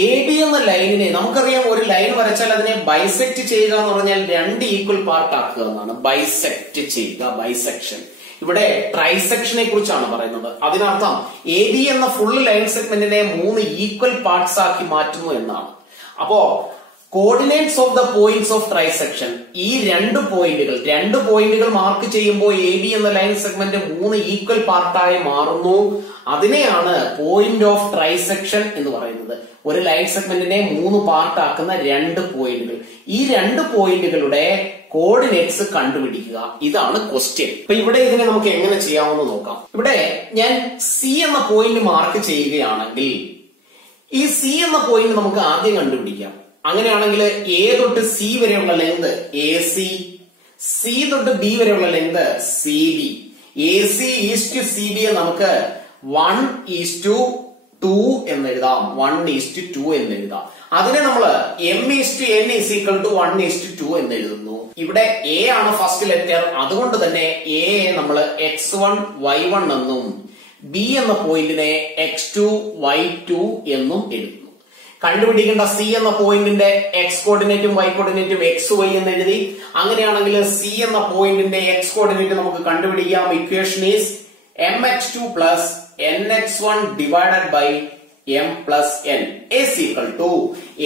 A B എന്ന ലൈനിനെ നമുക്കറിയാം, ഒരു ലൈൻ വരച്ചാൽ അതിനെ ബൈസെക്ട് ചെയ്യുക എന്ന് പറഞ്ഞാൽ 2 ഈക്വൽ പാർട്ട് ആക്കുക എന്നാണ്. ബൈസെക്ട് ചെയ്യുക, ബൈസെക്ഷൻ. ഇവിടെ ട്രൈസെക്ഷനെ കുറിച്ചാണ് പറയുന്നത്. അതിനർത്ഥം എ ബി എന്ന ഫുൾ ലൈൻ സെഗ്മെന്റിനെ 3 ഈക്വൽ പാർട്സ് ആക്കി മാറ്റുന്നു എന്നാണ്. അപ്പോ coordinates of the points of trisection, ഈ 2 പോയിന്റുകൾ മാർക്ക് ചെയ്യുമ്പോൾ എ ബി എന്ന ലൈൻ സെഗ്മെന്റ് 3 ഈക്വൽ പാർട്ടായി മാറുന്നു. അതിനെയാണ് പോയിന്റ് ഓഫ് ട്രൈസെക്ഷൻ എന്ന് പറയുന്നത്. ഒരു ലൈൻ സെഗ്മെന്റിനെ 3 പാർട്ട് ആക്കുന്ന 2 പോയിന്റുകൾ. ഈ 2 പോയിന്റുകളുടെ കോർഡിനേറ്റ്സ് കണ്ടുപിടിക്കുക. ഇതാണ് ക്വസ്റ്റ്യൻ. അപ്പൊ ഇവിടെ ഇതിനെ നമുക്ക് എങ്ങനെ ചെയ്യാമെന്ന് നോക്കാം. ഇവിടെ ഞാൻ സി എന്ന പോയിന്റ് മാർക്ക് ചെയ്യുകയാണെങ്കിൽ ഈ സി എന്ന പോയിന്റ് നമുക്ക് ആദ്യം കണ്ടുപിടിക്കാം. അങ്ങനെയാണെങ്കിൽ എ തൊട്ട് സി വരെയുള്ള ലെങ്ത് എ സി, സി തൊട്ട് ബി വരെയുള്ള length C B. A C east C B നമുക്ക് 1:2 എന്ന് എഴുതാം. 1:2 എന്ന് എഴുതാം. അതിനെ നമ്മൾ m:n is equal to 1:2 എന്ന് എഴുതുന്നു. ഇവിടെ എ ആണ് ഫസ്റ്റ് ലെറ്റർ. അതുകൊണ്ട് തന്നെ എ നമ്മൾ x1 y1 എന്നും ബി എന്ന പോയിന്റിനെ x2 y2 എന്നും എഴുതുന്നു. കണ്ടുപിടിക്കേണ്ട സി എന്ന പോയിന്റിന്റെ എക്സ് കോർഡിനേറ്റും വൈ കോർഡിനേറ്റും XY എന്ന് എഴുതി. അങ്ങനെയാണെങ്കിൽ സി എന്ന പോയിന്റിന്റെ എക്സ് കോർഡിനേറ്റ് നമുക്ക് കണ്ടുപിടിക്കാം. Equation is mx2 plus nx1 divided by m plus n is equal to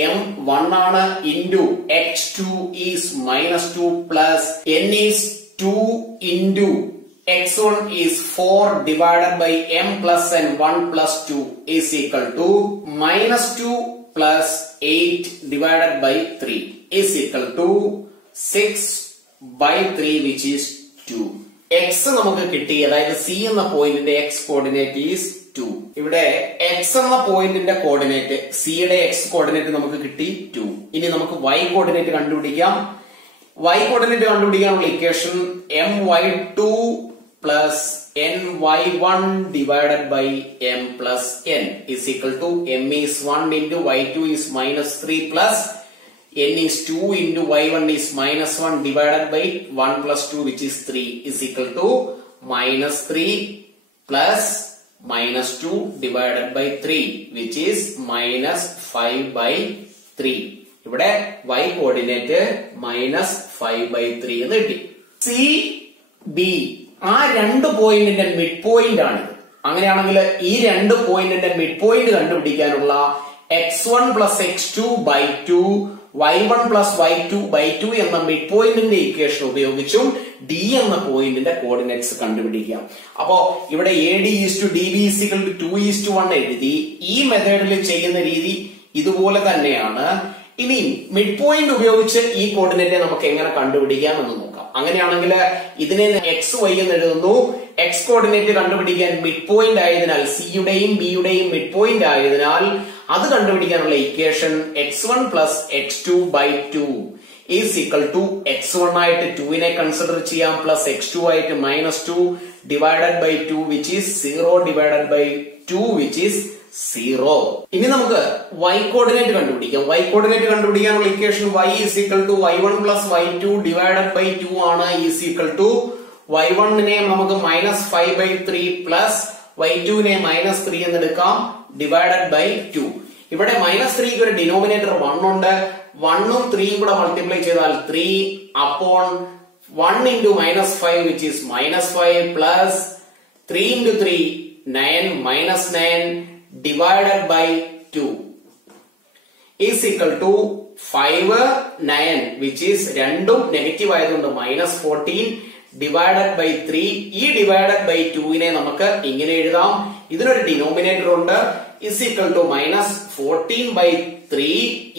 m1 ആണ് into x2 is -2 plus n is 2 into x1 is 4 divided by m plus n 1 plus 2 is equal to -2 plus 8 divided by 3 is equal to 6 by 3 which is 2. x നമുക്ക് കിട്ടി. അതായത് C എന്ന പോയിന്റിന്റെ X coordinate is 2. ഇവിടെ X എന്ന പോയിന്റിന്റെ coordinate, സിയുടെ X coordinate നമുക്ക് കിട്ടി 2. ഇനി നമുക്ക് വൈ കോർഡിനേറ്റ് കണ്ടുപിടിക്കാം. വൈ കോർഡിനേറ്റ് കണ്ടുപിടിക്കാനുള്ള equation my2 plus ny1 divided by m plus n is equal to m is 1 into y2 is minus 3 plus n is 2 into y1 is minus 1 divided by 1 plus 2 which is 3 is equal to minus 3 plus minus 2 divided by 3 which is minus 5 by 3. ഇവിടെ y coordinate minus 5 by 3 എന്ന് കിട്ടി. C B ആ രണ്ട് പോയിന്റിന്റെ mid point ആണിത്. അങ്ങനെയാണെങ്കിൽ ഈ രണ്ട് പോയിന്റിന്റെ മിഡ് പോയിന്റ് കണ്ടുപിടിക്കാനുള്ള x1 plus x2 by 2 y1 plus y2 by 2 എന്ന മിഡ് പോയിന്റിന്റെ ഇക്വേഷൻ ഉപയോഗിച്ചും d എന്ന പോയിന്റിന്റെ കോർഡിനേറ്റ്സ് കണ്ടുപിടിക്കാം. അപ്പോ ഇവിടെ AD is to DB is equal to 2 is to 1 എഴുതി. ഈ മെത്തേഡിൽ ചെയ്യുന്ന രീതി ഇതുപോലെ തന്നെയാണ്. ഇനി മിഡ് പോയിന്റ് ഉപയോഗിച്ച് ഈ കോർഡിനേറ്റ് നമുക്ക് എങ്ങനെ കണ്ടുപിടിക്കാം എന്ന് നോക്കാം. അങ്ങനെയാണെങ്കിൽ ഇതിനെ എക്സ് വൈ എന്ന് എഴുതുന്നു. എക്സ് കോർഡിനേറ്റ് കണ്ടുപിടിക്കാൻ മിഡ് പോയിന്റ് ആയതിനാൽ സിയുടെയും ബിയുടെയും മിഡ് പോയിന്റ് ആയതിനാൽ അത് കണ്ടുപിടിക്കാനുള്ള equation x1 plus x2 by 2 is equal to x1 ആയിട്ട് 2 നെ കൺസിഡർ ചെയ്യാം പ്ലസ് x2 ആയിട്ട് minus 2 divided by 2 which is 0 divided by 2 which is 0. ഇനി നമുക്ക് y കോർഡിനേറ്റ് കണ്ടുപിടിക്കാം. y കോർഡിനേറ്റ് കണ്ടുപിടിക്കാനുള്ള equation y is equal to y1 plus y2 divided by 2 ആണ് is equal to y1 നെ നമുക്ക് മൈനസ് 5 by 3 പ്ലസ് y2 നെ minus 3 എന്ന് എടുക്കാം divided by 2. ഇവിടെ മൈനസ് 3 ഒരു ഡിനോമിനേറ്റർ 1 ഉണ്ട്. 1 ഉം 3 കൂടെ മൾട്ടിപ്ലൈ ചെയ്താൽ 3 upon 1 into minus 5 which is minus 5 plus 3 into 3 9 minus 9 divided by 2 is equal to 5 9 which is രണ്ടും നെഗറ്റീവ് ആയതുകൊണ്ട് minus 14 divided by 3. ഈ divided by 2 നെ നമുക്ക് ഇങ്ങനെ എഴുതാം. ഇതിനൊരു ഡിനോമിനേറ്റർ ഉണ്ട് is equal to minus 14 by 3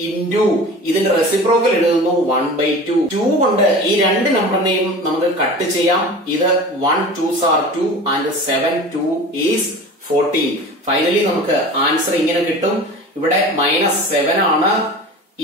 into ഇതിന്റെ റെസിപ്രോക്കൽ എഴുതുന്നു 1 by 2. 2 കൊണ്ട് ഈ രണ്ട് നമ്പറിനെയും നമുക്ക് കട്ട് ചെയ്യാം. ഇത് 1 2s are 2 and 7 2 is 14. Finally നമുക്ക് ആൻസർ ഇങ്ങനെ കിട്ടും. ഇവിടെ മൈനസ് 7 ആണ്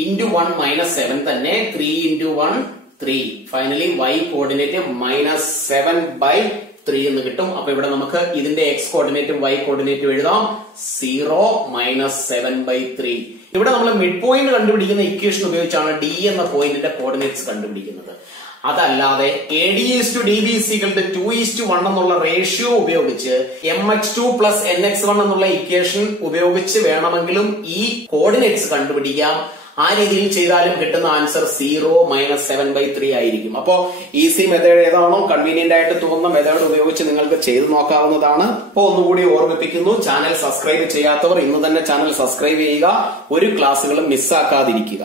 ഇൻറ്റു 1 മൈനസ് 7 തന്നെ 3 into 1 3. Finally y coordinate minus 7 by 3 എന്ന് കിട്ടും. അപ്പൊ ഇവിടെ നമുക്ക് ഇതിന്റെ x കോർഡിനേറ്റും y കോർഡിനേറ്റും എഴുതാം 0 minus 7 by 3. ഇവിടെ നമ്മൾ മിഡ് പോയിന്റ് കണ്ടുപിടിക്കുന്ന ഇക്വേഷൻ ഉപയോഗിച്ചാണ് d എന്ന പോയിന്റിന്റെ കോർഡിനേറ്റ്സ് കണ്ടുപിടിക്കുന്നത്. അതല്ലാതെ AD is to DB is equal to 2 is to 1 എന്നുള്ള റേഷ്യോ ഉപയോഗിച്ച് mx2 plus nx1 എന്നുള്ള ഇക്വേഷൻ ഉപയോഗിച്ച് വേണമെങ്കിലും ഈ കോർഡിനേറ്റ്സ് കണ്ടുപിടിക്കാം. ആ രീതിയിൽ ചെയ്താലും കിട്ടുന്ന ആൻസർ 0 minus 7 by 3 ആയിരിക്കും. അപ്പോ ഈസി മെത്തേഡ് ഏതാണോ കൺവീനിയന്റ് ആയിട്ട് തോന്നുന്ന മെത്തേഡ് ഉപയോഗിച്ച് നിങ്ങൾക്ക് ചെയ്തു നോക്കാവുന്നതാണ്. അപ്പോ ഒന്നുകൂടി ഓർമ്മിപ്പിക്കുന്നു, ചാനൽ സബ്സ്ക്രൈബ് ചെയ്യാത്തവർ ഇന്ന് തന്നെ ചാനൽ സബ്സ്ക്രൈബ് ചെയ്യുക. ഒരു ക്ലാസ്സുകളും മിസ്സാക്കാതിരിക്കുക.